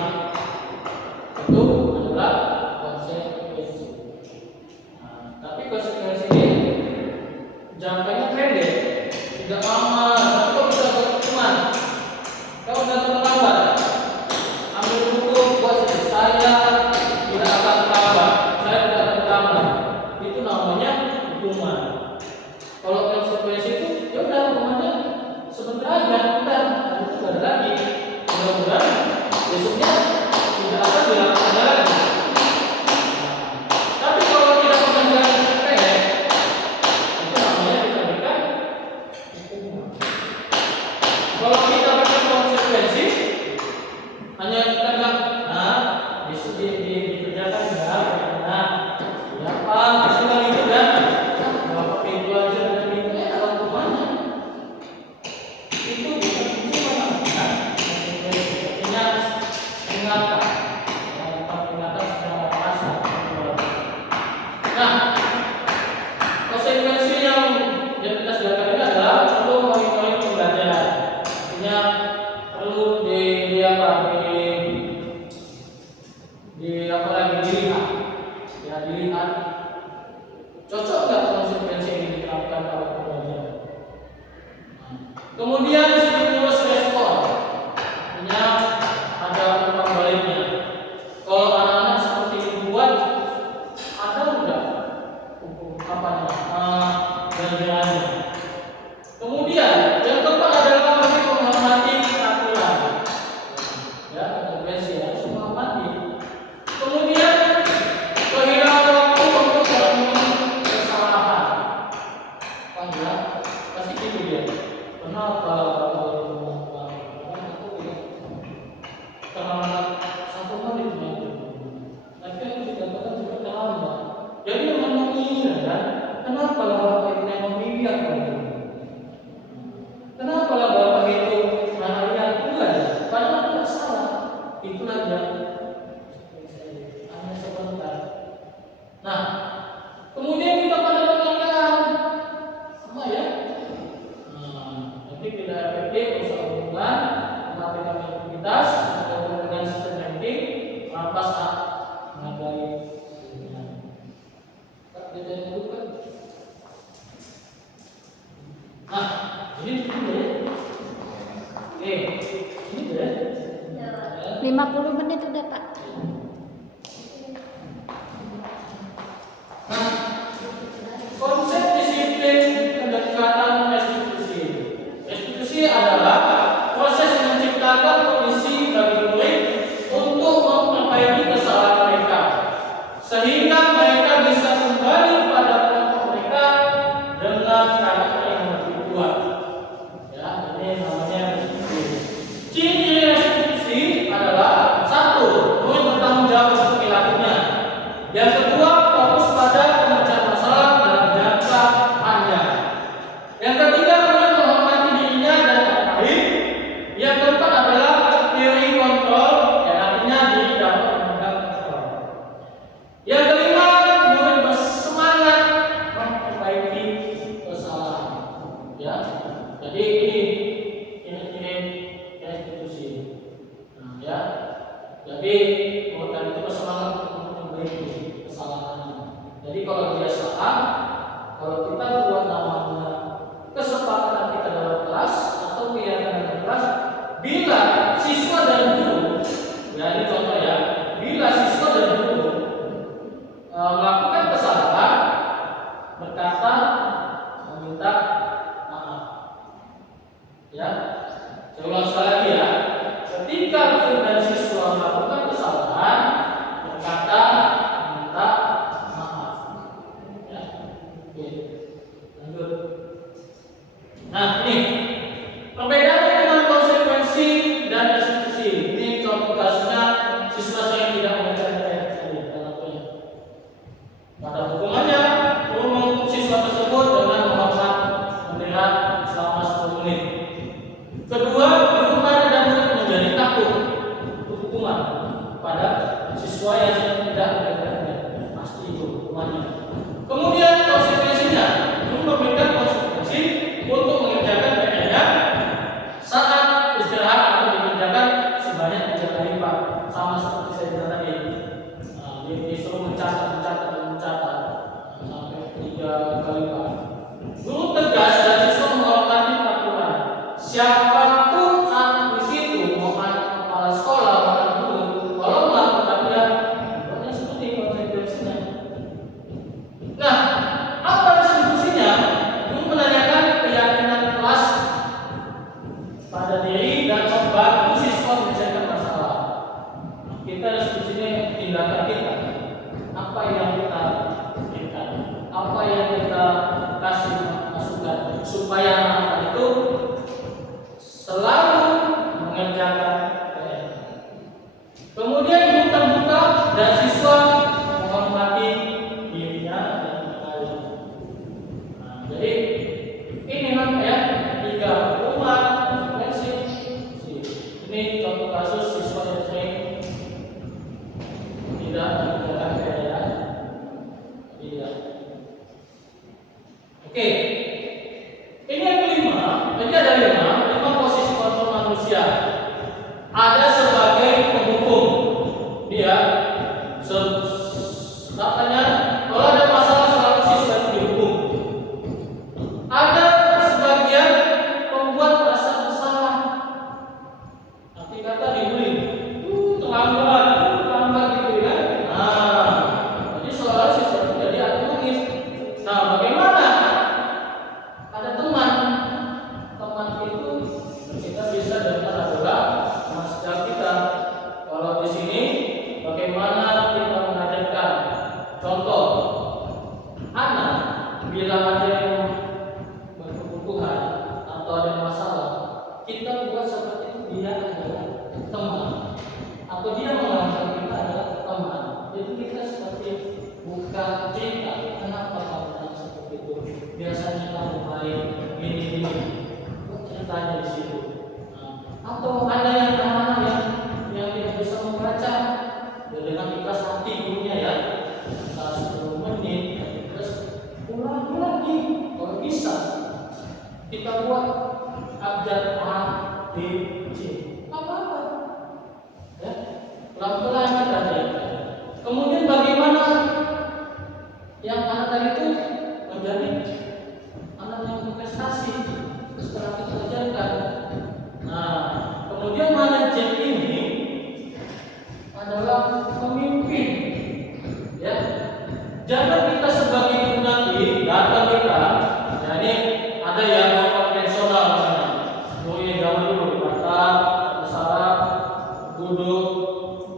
Itu adalah konsekuensi. Nah, tapi konsekuensi ini jangkanya pendek, tidak lama. Tapi kok bisa berhukuman? Kalau sudah terlambat, ambil hukum buat saya tidak akan terlambat, saya tidak akan terlambat. Itu namanya hukuman. Kalau konsekuensi itu, ya udah hukumannya sebentar aja, udah, itu nggak ada lagi. Mudah-mudahan besoknya tidak akan dilakukan lagi. Tapi kalau tidak menjalankan pendek, itu namanya kita berikan hukuman. Kalau kita berikan konsekuensi, hanya kita bilang, nah, besok dikerjakan ya, nah, ya Pak, kasih lagi itu kan, Bapak pintu aja dan pintu, ada hukumannya. Itu bukan hukuman, nah, konsekuensi artinya peringatan, peringatan secara kasar. Nah, konsekuensi yang identitas gerakan ini adalah perlu monitoring pembelajaran. Artinya perlu dilihat, dilihat cocok nggak konsekuensi yang diterapkan oleh pembelajar. Kemudian stimulus respon, artinya ada umpan baliknya. Kalau anak-anak seperti dibuat, ada enggak hukum ganjarannya? Kemudian yang keempat adalah masih menghormati aturan. Ya, konsekuensi harus menghormati. Kemudian kehilangan waktu untuk memenuhi kesalahan. Ya, pasti gitu dia. Kenapa karena 1 menit nanti aku tidak keinginan kan? Kenapa lah Bapak itu yang membimbing begitu? Kenapa lah Bapak itu anaknya enggak ya? Padahal tidak salah. Itulah dia. Hanya sebentar. Nah, kemudian kita pada pengangkatan sama ya. Tapi tidak efektif usaha hubungan, mematikan aktivitas, bergabung dengan sistem ranking, merampas hak menghargai. Nah, ini ya. Oke, ini ya. 50 menit udah Pak. Nah, konsep disiplin pendekatan restitusi. Restitusi adalah proses menciptakan kondisi bagi murid untuk memperbaiki kesalahan mereka, sehingga mereka bisa kembali pada kelompok mereka dengan karakter yang lebih kuat. Ya, ini namanya restitusi. Ciri restitusi adalah satu, murid bertanggung jawab atas perilakunya. Yang kedua, fokus pada pemecahan masalah dalam jangka panjang. Yang ketiga, murid menghormati dirinya dan orang lain. Yang keempat adalah teori kontrol, yang artinya diri dapat memegang kontrol. Yang kelima, murid bersemangat memperbaiki kesalahan. Ya, jadi ini restitusi. Nah, ya, jadi murid itu bersemangat untuk memperbaiki kesalahannya. Jadi kalau dia salah, kalau kita buat namanya kesepakatan kita dalam kelas atau kegiatan dalam kelas, bila siswa dan guru, ya ini contoh ya, bila siswa dan guru melakukan kesalahan, berkata, meminta maaf. Ya, saya ulang sekali lagi ya. Ketika guru dan siswa melakukan kesalahan, berkata, meminta maaf. Ya, oke, lanjut. Nah, ini perbedaan dengan konsekuensi dan restitusi. Ini contoh kasusnya siswa saya tidak mengerjakan tadi. Pada hukumannya, guru menghukum siswa tersebut dengan menghormat bendera selama 10 menit. Kedua, guru dan murid menjadi takut untuk hukuman pada siswa yang tidak mengerjakannya. Pasti itu hukumannya. Kemudian konsekuensinya, guru memberikan konsekuensi untuk mengerjakan PR-nya saat istirahat atau dikerjakan sebanyak 3 kali lipat, sama seperti saya bilang tadi. Nah, disuruh mencatat sampai 3 kali lipat. Guru tegas dan siswa menghormati peraturan. Siapapun anak di situ, mau anak kepala sekolah, anak guru, kalau melakukannya, pokoknya seperti konsekuensinya. Nah, apa restitusinya? Guru menanyakan keyakinan kelas pada diri dan membantu siswa menyelesaikan masalah. Kita restitusinya tindakan kita. Apa yang kita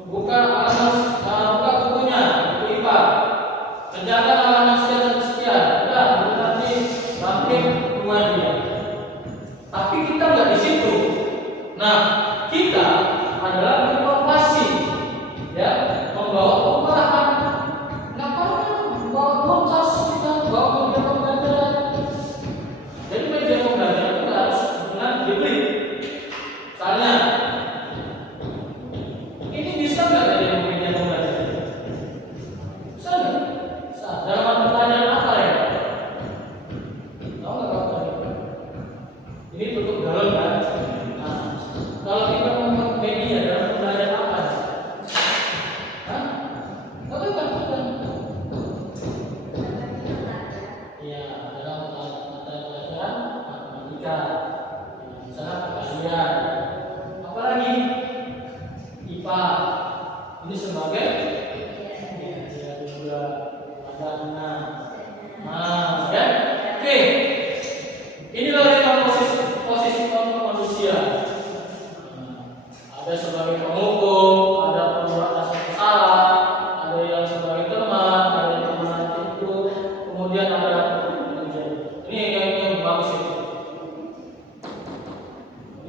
buka bukunya, buku IPA. Kerjakan halaman sekian. Udah, nanti bangkit keluar dia. Tapi kita nggak di situ. Nah, kita adalah berinovasi, ya, membawa perubahan. Ngapain membawa kulkas kita, bawa meja pembelajaran? Jadi meja pembelajaran itu harus dengan dibeli. Misalnya, ini bisa nggak dari meja pembelajaran? Bisa nggak? Bisa. Dalam pertanyaan apa ya? Tahu nggak apa? Ini tutup galon kan? Nah, kalau kita membuat media dalam pembelajaran apa? Hah? Apa kan? Iya, dalam mata pelajaran matematika. Misalnya perkalian. Apalagi IPA. Ini sebagai ya juga madana. Nah, ya. Oke. Inilah 5 posisi kelompok manusia. Ada sebagai penghukum, ada pembuat rasa bersalah, ada yang sebagai teman, ada yang teman itu, kemudian ada penjadi. Ini yang bagus itu.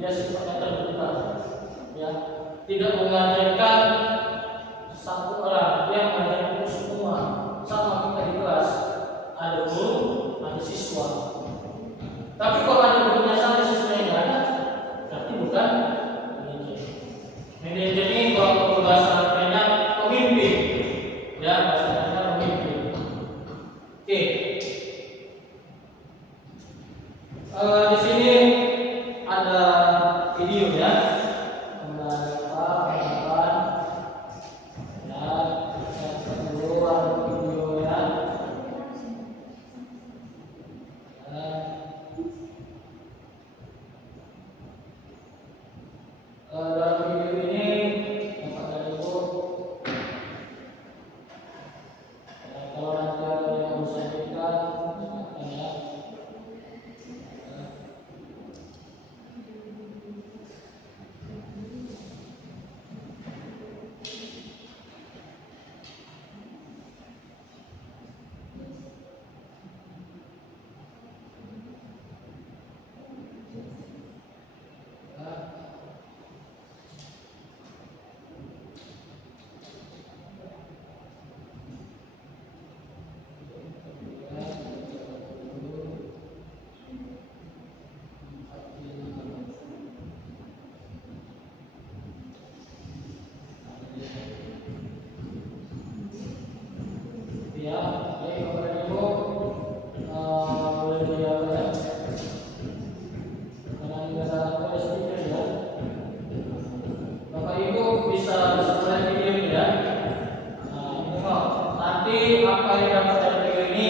Dia sifatnya terbuka, ya, tidak mengajarkan satu orang, dia mengajarkan semua. Sama kita di kelas, ada guru, ada siswa. Tapi kalau ada gurunya sampai siswanya nggak ada, berarti bukan manajer. Manajer ini kalau bahasa kerennya pemimpin, ya, bahasa kerennya pemimpin. Oke. Di sini ada video ya, mengenai apa, ya, yang dulu ada video ya. Dalam video ini Bapak dan Ibu, kalau nanti ada yang mau sampaikan, silakan ya. Ya, baik Bapak dan Ibu, boleh dijawab ya. Karena juga ada speaker ya. Bapak Ibu bisa melihat video ini ya. Nanti apa yang dapat dari video ini,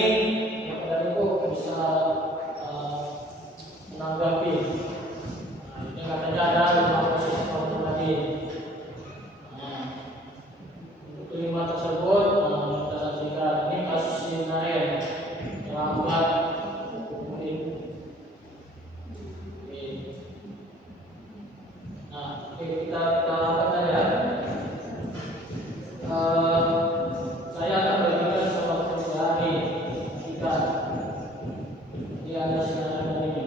Bapak dan Ibu bisa menanggapi. Ini katanya ada 5 posisi kelompok tadi. Untuk 5 tersebut, kita saksikan. Ini kasus Sinaren, lambat mungkin. Nah, oke, kita angkat saja. Saya akan bagikan suatu hari kita di ada Sinaren ini.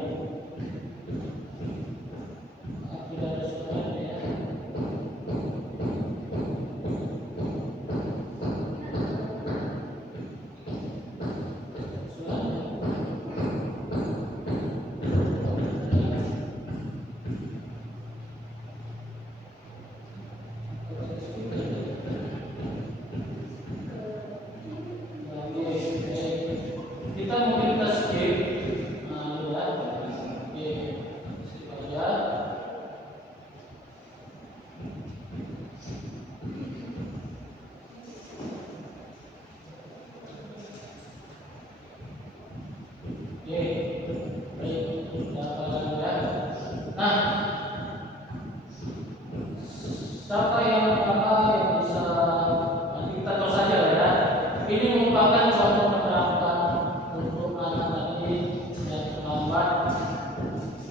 Tidak ada Sinaren ya. Kita mungkin kita skip, ya, skip aja. Baik, kita lagi ya. Nah, siapa yang bisa nanti kita terus saja ya. Ini merupakan contoh penerapan untuk anak tadi yang terlambat.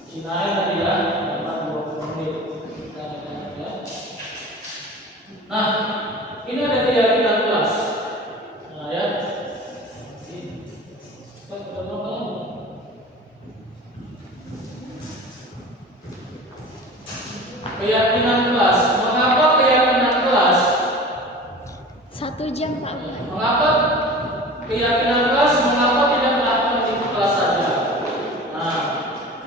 Sinaren tadi ya, 20 menit. Kita lihat ya. Nah, ini ada keyakinan kelas. Nah, ya. Keyakinan kelas. Mengapa keyakinan kelas? 1 jam Pak. Mengapa keyakinan kelas? Mengapa tidak melakukan itu kelas saja? Nah,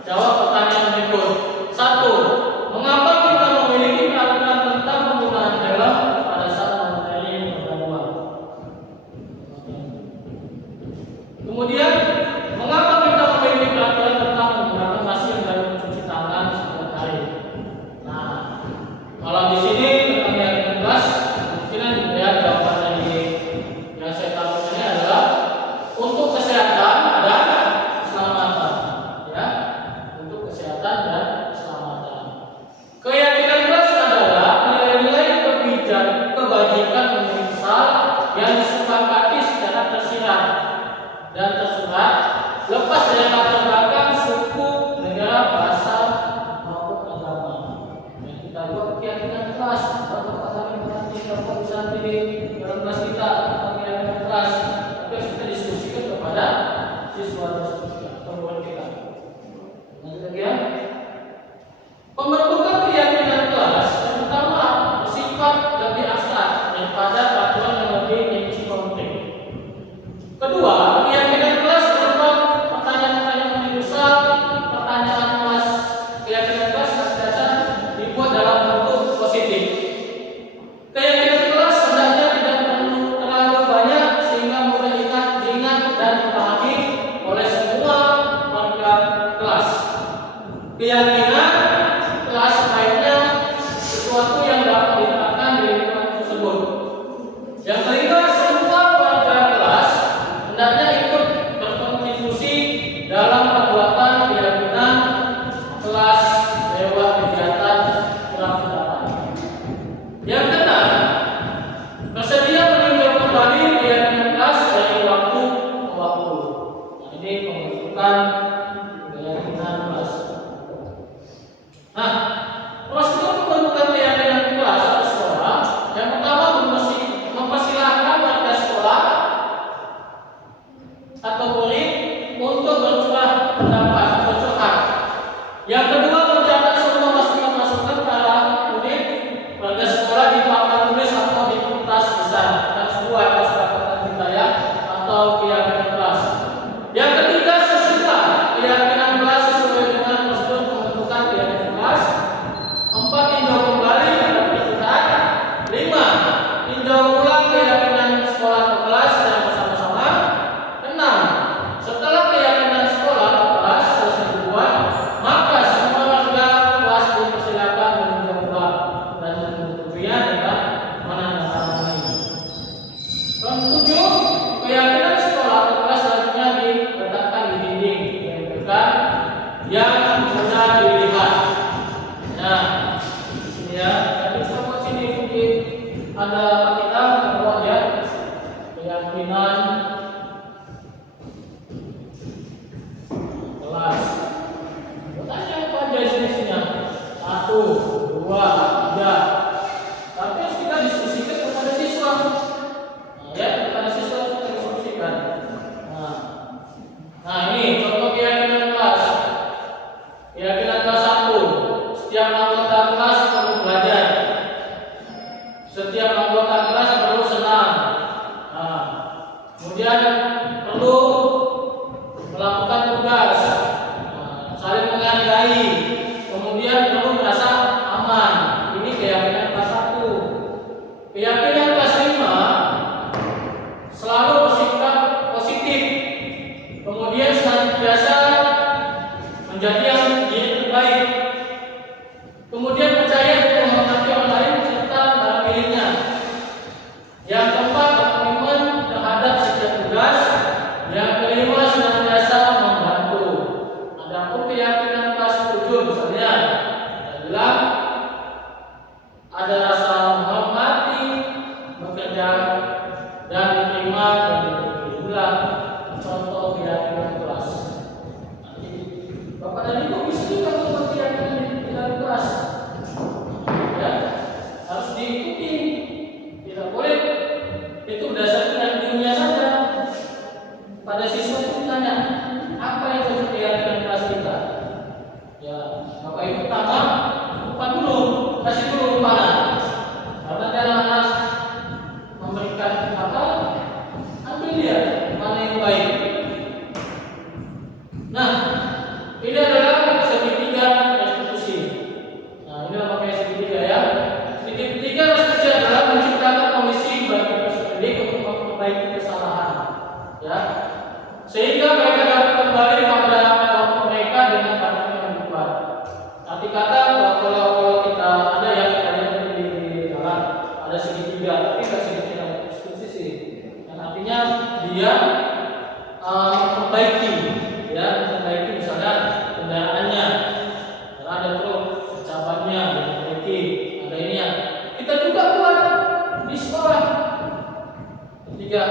jawab pertanyaan berikut. 1. Mengapa kita memiliki peraturan tentang penggunaan helm pada saat mengendarai roda 2? Kemudian, mengapa kita memiliki peraturan tentang menggunakan mesin dan mencuci tangan setiap hari? Nah, kalau di sini tentang keyakinan kelas, mungkin ya jawabannya ini yang saya tahu ini adalah untuk kesehatan dan keselamatan, ya, untuk kesehatan dan keselamatan. Keyakinan kelas adalah nilai-nilai kebajikan universal yang disepakati secara tersirat dan tersurat, lepas dari latar belakang suku, negara, bahasa maupun agama. Yang kita buat keyakinan kelas, Bapak kami berarti Bapak bisa pilih dalam kelas kita tentang keyakinan kelas, tapi harus kita diskusikan kepada siswa-siswa atau murid kita. Nanti lagi ya. Pembentukan keyakinan kelas yang pertama bersifat lebih abstrak daripada peraturan yang lebih rinci konkret. Kedua, keyakinan kelas berupa pertanyaan-pertanyaan universal, pertanyaan kelas, keyakinan kelas biasa dibuat dalam bentuk positif. Keyakinan kelas sebenarnya tidak perlu terlalu banyak sehingga mudah diingat dan dipahami oleh semua warga kelas. Keyakinan kelas lainnya sesuatu yang dapat diterapkan di lingkungan tersebut. Yang kelima, semua warga kelas hendaknya ikut berkontribusi dalam pembuatan keyakinan kelas lewat kegiatan kurang pendapat. Yang keenam, bersedia meninjau kembali keyakinan kelas dari waktu ke waktu. Nah, ini pembentukan keyakinan kelas. Nah, prosedur pembentukan keyakinan kelas atau sekolah, yang pertama mempersilahkan warga sekolah atau murid untuk bercurah pendapat, bercurhat. Yang kedua, mencatat semua masukan-masukan para murid warga sekolah di papan tulis atau di kertas besar dan sebuah kesepakatan kita ya atau keyakinan kelas. Yang ketiga, sesudah keyakinan kelas sesuai dengan prosedur pembentukan keyakinan kelas. 4, tinjau kembali pada percurhat. 5, tinjau ulang keyakinan sekolah atau kelas secara bersama-sama. 6, setelah keyakinan sekolah atau kelas selesai dibuat, maka semua warga kelas dipersilakan meninjau ulang dan menyetujui dengan menandatangani. 7, keyakinan sekolah atau kelas selanjutnya diletakkan di dinding yang dekat yang mudah dilihat. Nah, ini ya, tadi sama sini mungkin ada kita membuat ya keyakinan kelas. Bertanya apa aja jenisnya? 1, 2, 3. Tapi harus kita diskusikan kepada siswa. Nah, ya, kepada siswa kita diskusikan. Nah, ini contoh keyakinan kelas. Keyakinan kelas 1. Setiap anggota kelas perlu belajar. Setiap anggota kelas perlu senang. Nah, kemudian perlu melakukan tugas, saling menghargai, kemudian perlu merasa aman. Ini keyakinan kelas 1. Keyakinan kelas 5 selalu bersifat positif, kemudian senantiasa menjadi yang diri terbaik, kemudian percaya dan menghormati orang lain serta dalam dirinya. Yang keempat, berkomitmen terhadap setiap tugas itu berdasarkan dari dunia saja. Pada siswa itu ditanya, apa yang menjadi keyakinan kelas kita? Ya, Bapak Ibu pertama, umpan dulu, kasih dulu umpanan. Karena anak-anak memberikan apa? Ambil dia, mana yang baik. Nah, ini adalah segitiga restitusi. Nah, ini pakai segitiga ya. Segitiga restitusi adalah menciptakan komisi bagi peserta didik untuk memperbaiki kesalahan, ya. Sehingga mereka dapat kembali pada kelompok mereka dengan karakter yang kuat. Arti kata kalau kita ada yang kalian di dalam ada segitiga, tapi nggak segitiga restitusi. Dan artinya dia memperbaiki, ya, memperbaiki misalnya kendaraannya, karena ada truk, cabangnya diperbaiki, ada ini ya. Kita juga buat di sekolah. Ketiga,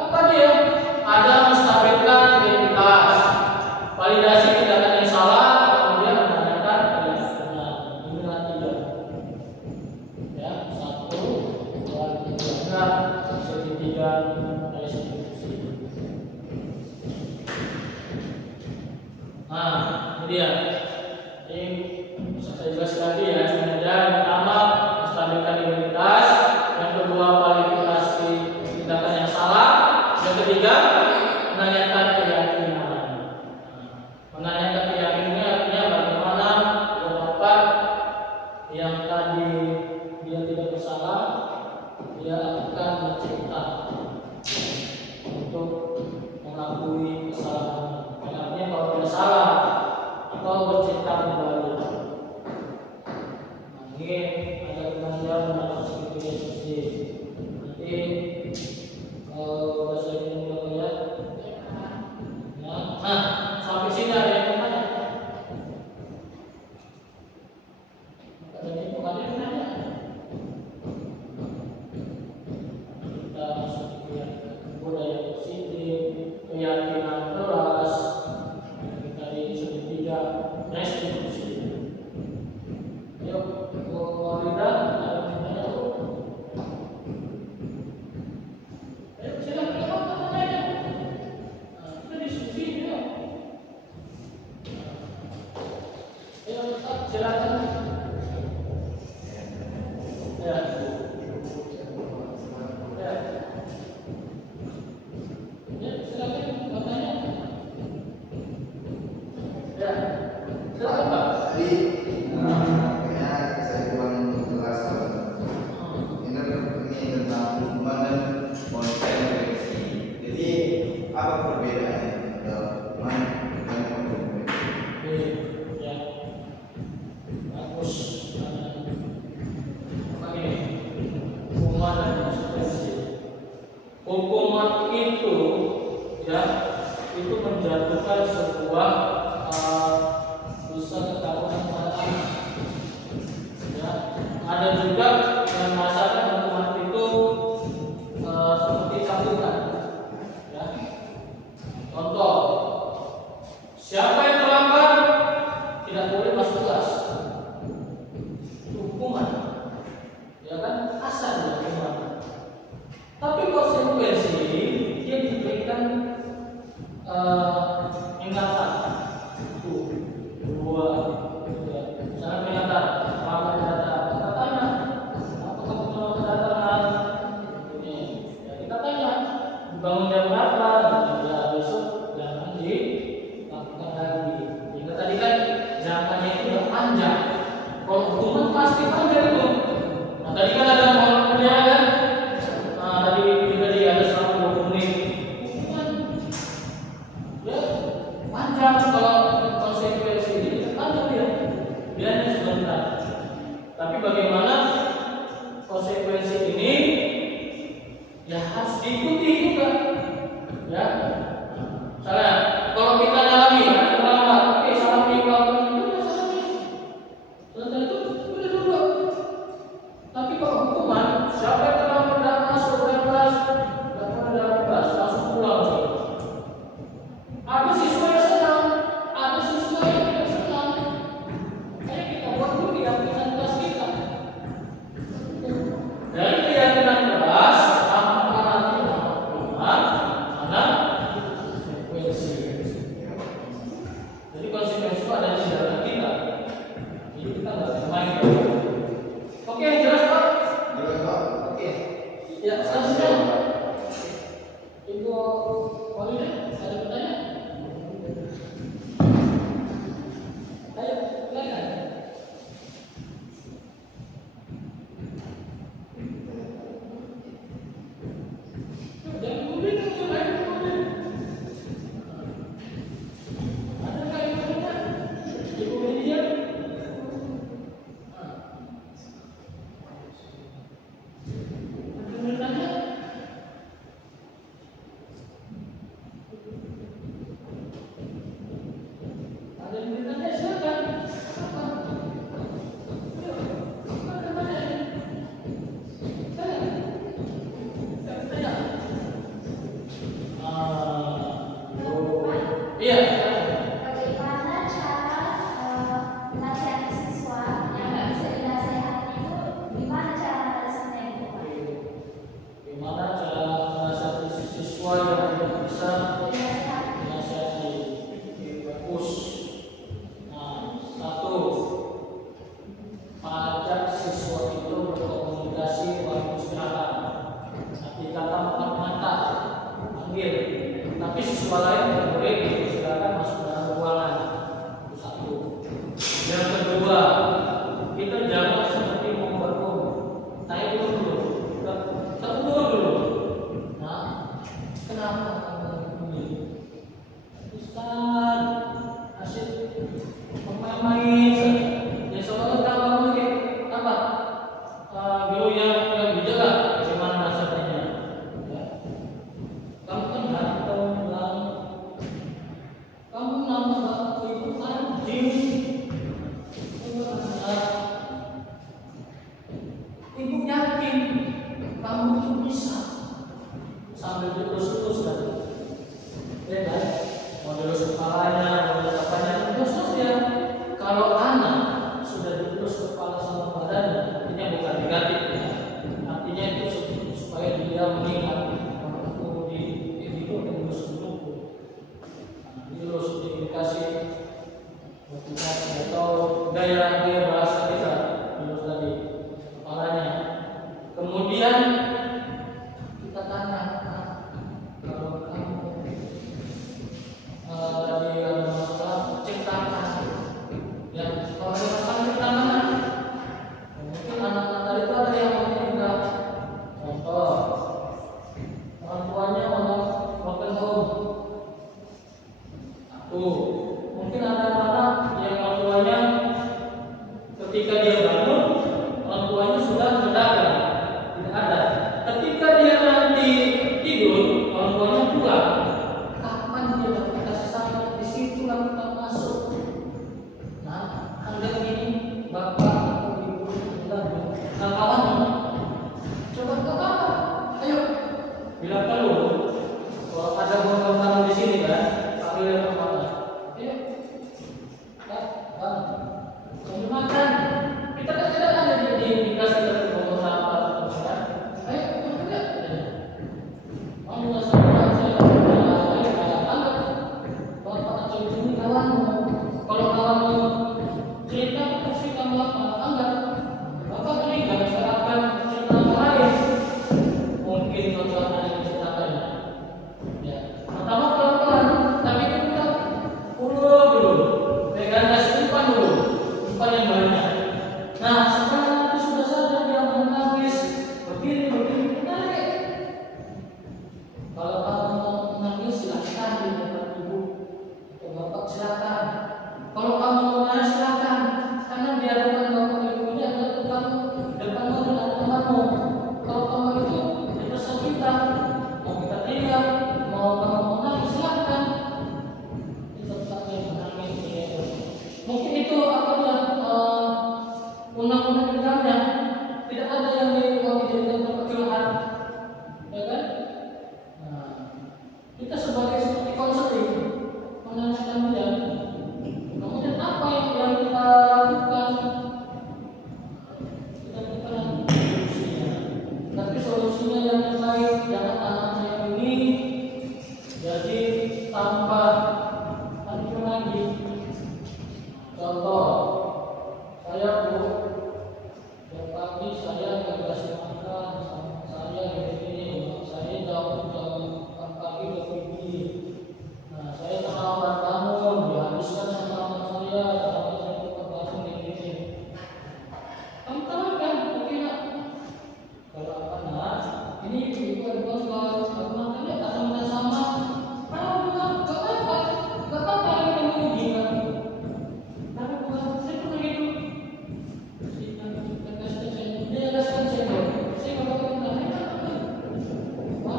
apa dia? Ada menstabilkan identitas, validasi tindakan yang salah, kemudian menanyakan yang benar. Inilah tiga. Ya, 1, 2, 3, segitiga restitusi. Nah, ini dia. Ini bisa saya jelaskan lagi ya. Yang pertama, menstabilkan identitas. Yang kedua, validasi tindakan yang salah. Yang ketiga, menanyakan keyakinan. Menanyakan keyakinannya artinya bagaimana dia dapat yang tadi dia tidak bersalah, dia akan mencipta untuk mengakui kesalahan. Artinya kalau tidak salah atau bercipta kembali. Nah, ini ada pengajaran dalam segitiga restitusi. Nanti bahasa ini ya. Nah, sampai sini ada yang bertanya. Ada yang bertanya. Kita masuk ke budaya positif, keyakinan keras. Kita di segitiga restitusi. Yuk, Walida ada yang bertanya. Silakan tanya. Kita diskusi ya. Ayo, silakan. Ya. Ya. Ya, silakan bertanya. Ya. Silakan Pak. Tadi kayaknya saya kurang jelas. Ini tentang hukuman dan konsekuensi. Jadi apa perbedaannya hukuman dan konsekuensi? Ya. Bagus. Oke. Hukuman dan konsekuensi. Hukuman itu ya itu menjatuhkan sebuah dosa ketakutan pada anak. Ya, ada juga yang merasakan hukuman itu seperti cambukan. Ya. Contoh, siapa yang melanggar tidak boleh masuk kelas. Itu hukuman. Ya kan? Asal ya hukuman. Tapi konsekuensi dia diberikan ingatan. Itu dua. Ya. Misalnya peringatan, apa data? Kita tanya, apakah kamu kedatangan? Ini, ya kita tanya. Dibangun jam berapa? Ya besok jangan dilakukan lagi. Jika tadi kan zamannya itu udah panjang. Kalau hukuman pasti panjang itu. Nah tadi kan ada orang penjara kan? Nah tadi ada selama 20 menit. Hukuman. Ya bisa sambil dielus-elus tadi, ya kan? Mau dielus kepalanya, mau dielus apanya, terus dia. Kalau anak sudah dielus kepala sama badannya, artinya bukan negatif ya. Artinya itu supaya dia mengingat waktu di itu dielus dulu, dielus dikasih motivasi atau gaya bahasa kita, dielus tadi kepalanya. Kemudian kita tanya, kalau kamu tadi ada masalah cek tangan, ya kalau ada masalah cek tangan, mungkin anak-anak tadi itu ada yang mungkin enggak. Contoh, orang tuanya orang broken home, mungkin ada anak yang orang tuanya ketika dia bangun, orang tuanya sudah mendadak. Tidak ada. Ketika dia nanti tidur, orang tuanya pulang. Kapan dia dapat kasih sayang? Di situ kita masuk. Nah, anggap ini bapak atau ibu bilang, nah kawan, coba ke apa? Ayo, bilang kalau ada orang di sini kan, kami lihat mana? Ayo, ya, bang, kamu makan. Kita kan tidak ada dikasih dari ngomong apa atau kan? Ayo, kita lihat. Kamu nggak salah, saya anggap bapak atau ibu ini kawanmu. Kalau kawanmu cerita, pasti kamu anggap bapak ini nggak bisa akan cerita lain. Mungkin contohnya yang ceritakan. Ya, pertama pelan-pelan, tapi kita ulur dulu, pegang gas umpan dulu, umpan yang banyak. Nah, setelah nanti sudah sadar dia menangis, begini, tarik. Kalau kamu menangis silakan di depan ibu atau bapak silakan. Kalau kamu mau marah silakan, karena di hadapan bapak ibu ini adalah kamu, depanmu dengan temanmu. Kalau kamu itu dipesan kita, mau kita teriak, mau kamu mau nangis silakan. Itu tetap yang menangis ya. Mungkin itu apa ya? Undang-undang negaranya tidak ada yang mau dijadikan tempat curhat, ya kan? Nah, kita sebagai seperti konseling menanyakan dia, kemudian apa yang kita lakukan? Kita berikan solusinya, tapi solusinya yang terbaik, jangan anaknya ini jadi tambah hancur lagi. Contoh, saya bu, tiap pagi saya nggak kasih makan, saya ini, saya jauh pagi ke pipi. Nah, saya sama bangun, dihabiskan sama anak saya, tapi saya tetap bangun ini. Kamu tahu kan, mungkin kalau apa nak, ini ibu ada bangga, kalau makannya tak sama. Kalau bilang gak apa-apa yang kamu uji kan. Tapi bukan saya pernah gitu. Dia jelaskan saya nggak bakal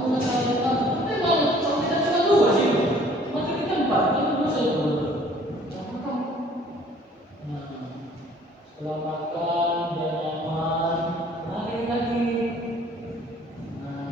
mau saya tahu. Tapi kalau kita cuma dua sih, cuma kita empat, kan dua saya dua. Nah, setelah makan dia nyaman, lari lagi. Nah,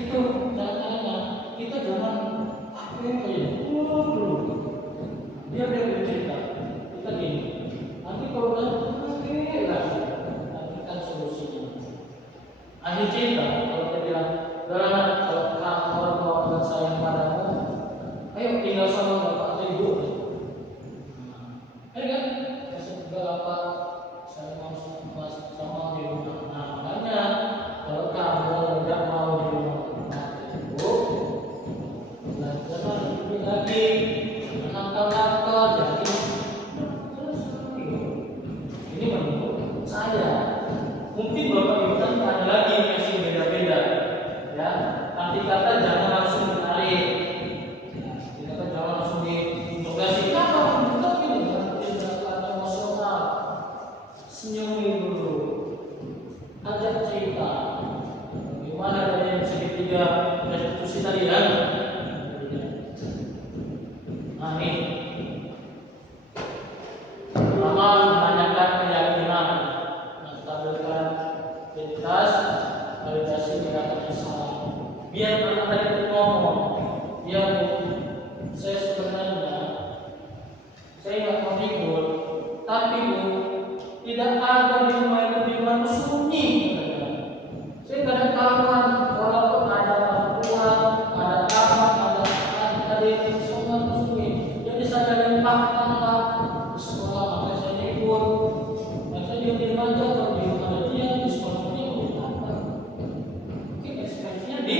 Itu caranya kita jangan apa yang dulu. Dia bercerita, kita gini. Nanti kalau udah nanti kan solusinya. Akhir cinta kalau dia bilang, kalau orang tua sayang padamu, ayo tinggal sama bapak atau ibu. Kan? Kasih bapak saya mau sama di rumah. Nah, makanya kalau kamu tidak mau di rumah ibu, belajar lagi, nakal-nakal, jadi terus ini menurut saya. Mungkin bapak ibu kan ada lagi yang masih beda-beda, ya. Arti kata jangan langsung menarik, kita kan jangan langsung diinterogasi. Kenapa? Senyumin dulu, ajak cerita bagaimana dari yang segitiga restitusi tadi ya. Nah ini pertama, menanyakan keyakinan, menstabilkan identitas, validasi tindakan yang salah. Biar anak tadi itu ngomong, dia saya sebenarnya saya nggak mau ribut, tapi Bu, tidak ada di rumah itu di rumah itu sunyi. Saya nggak ada kamar, walaupun ada lampuan, ada kamar, ada semua itu sunyi. Jadi saya limpahkanlah di sekolah, makanya saya ikut. Makanya dia di aja kalau di rumah ada dia, di sekolah dia udah apa? Mungkin ekspresinya di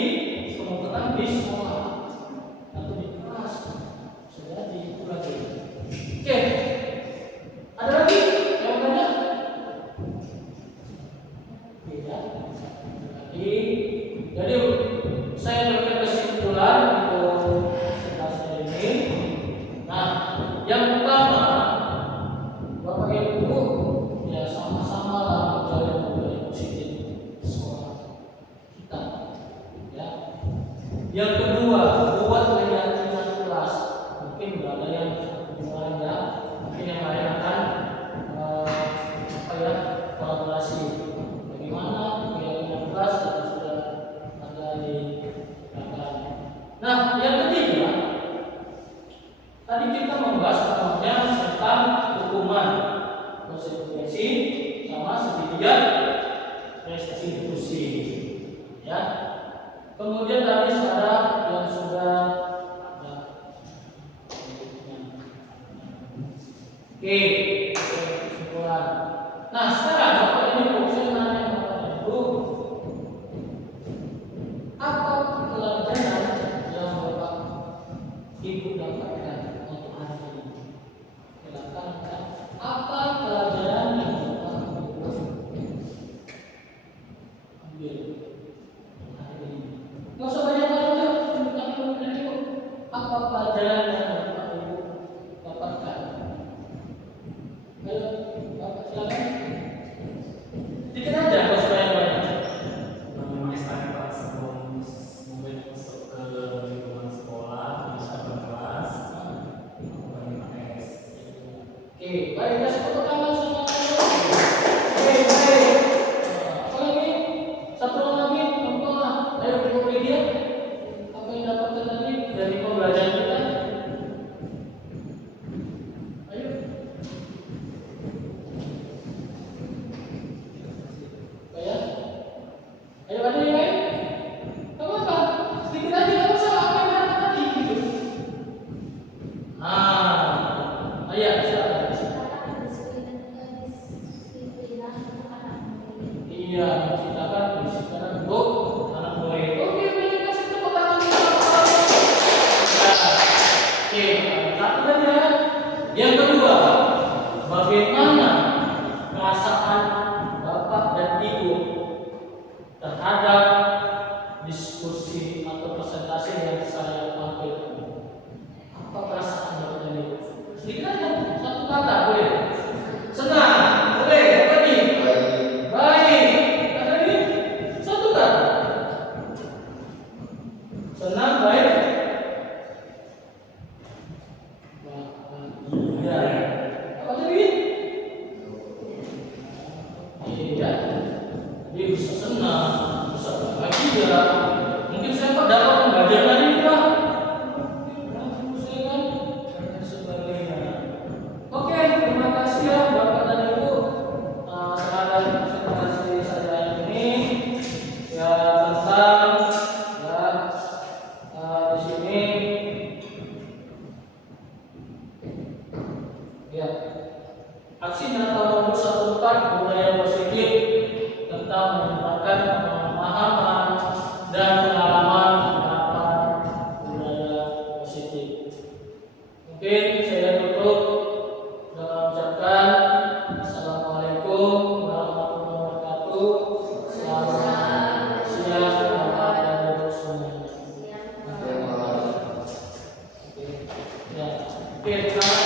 sekolah di sekolah atau di kelas. Sudah di itu lagi. Oke, ada lagi? Jadi saya berikan kesimpulan untuk presentasi ini. Nah, yang pertama, Bapak Ibu ya sama-sama lah menjalin budaya positif di sekolah kita. Ya. Yang kedua, buat kegiatan kelas. Mungkin sudah ada yang mulai ya, mungkin yang lain akan kolaborasi. Bagaimana kegiatan kelas dan sudah ada di belakang. Nah, yang ketiga, tadi kita membahas namanya tentang hukuman, konsekuensi, sama segitiga restitusi. Ya. Kemudian tadi ada yang sudah Oke, kesimpulan. Nah, sekarang Bapak Ibu, saya nanya Bapak Ibu, apa pelajaran yang Bapak Ibu dapatkan untuk hari ini? Silakan, apa pelajaran yang Bapak Ibu ambil hari ini? Nggak usah banyak-banyak, tunjukkan dulu. Apa pelajaran yang Bapak Ibu dapatkan? Ayo, Bapak silakan. Dikit aja, kalau supaya banyak. Memanfaatkan Pak sebelum masuk ke lingkungan sekolah, bisa berkelas, bagaimana guys? Oke, baik, kasih tepuk tangan sama saya. Oke, baik. Apa lagi? Satu orang lagi, contoh lah. Ayo kita lihat apa yang dapatkan tadi dari pembelajaran kita. Ayo. Ayo ada yang lain? Gak apa-apa, sedikit aja, gak usah apa yang dapat tadi gitu. Ayo silakan. Iya, menciptakan disiplin untuk anak murid. Oke, kasih tepuk tangan. Oke, satu lagi ya. Yang kedua, bagaimana perasaan Bapak dan Ibu terhadap diskusi atau presentasi yang saya tampilkan? Apa perasaan Bapak dan Ibu? Sedikit aja, satu kata boleh. Senang, boleh. Apa lagi? Baik. Ada lagi? Satu kata. Senang, baik. Bahagia. Apa lagi? Iya. Dia bisa senang, bisa bahagia. Mungkin Oke, sekarang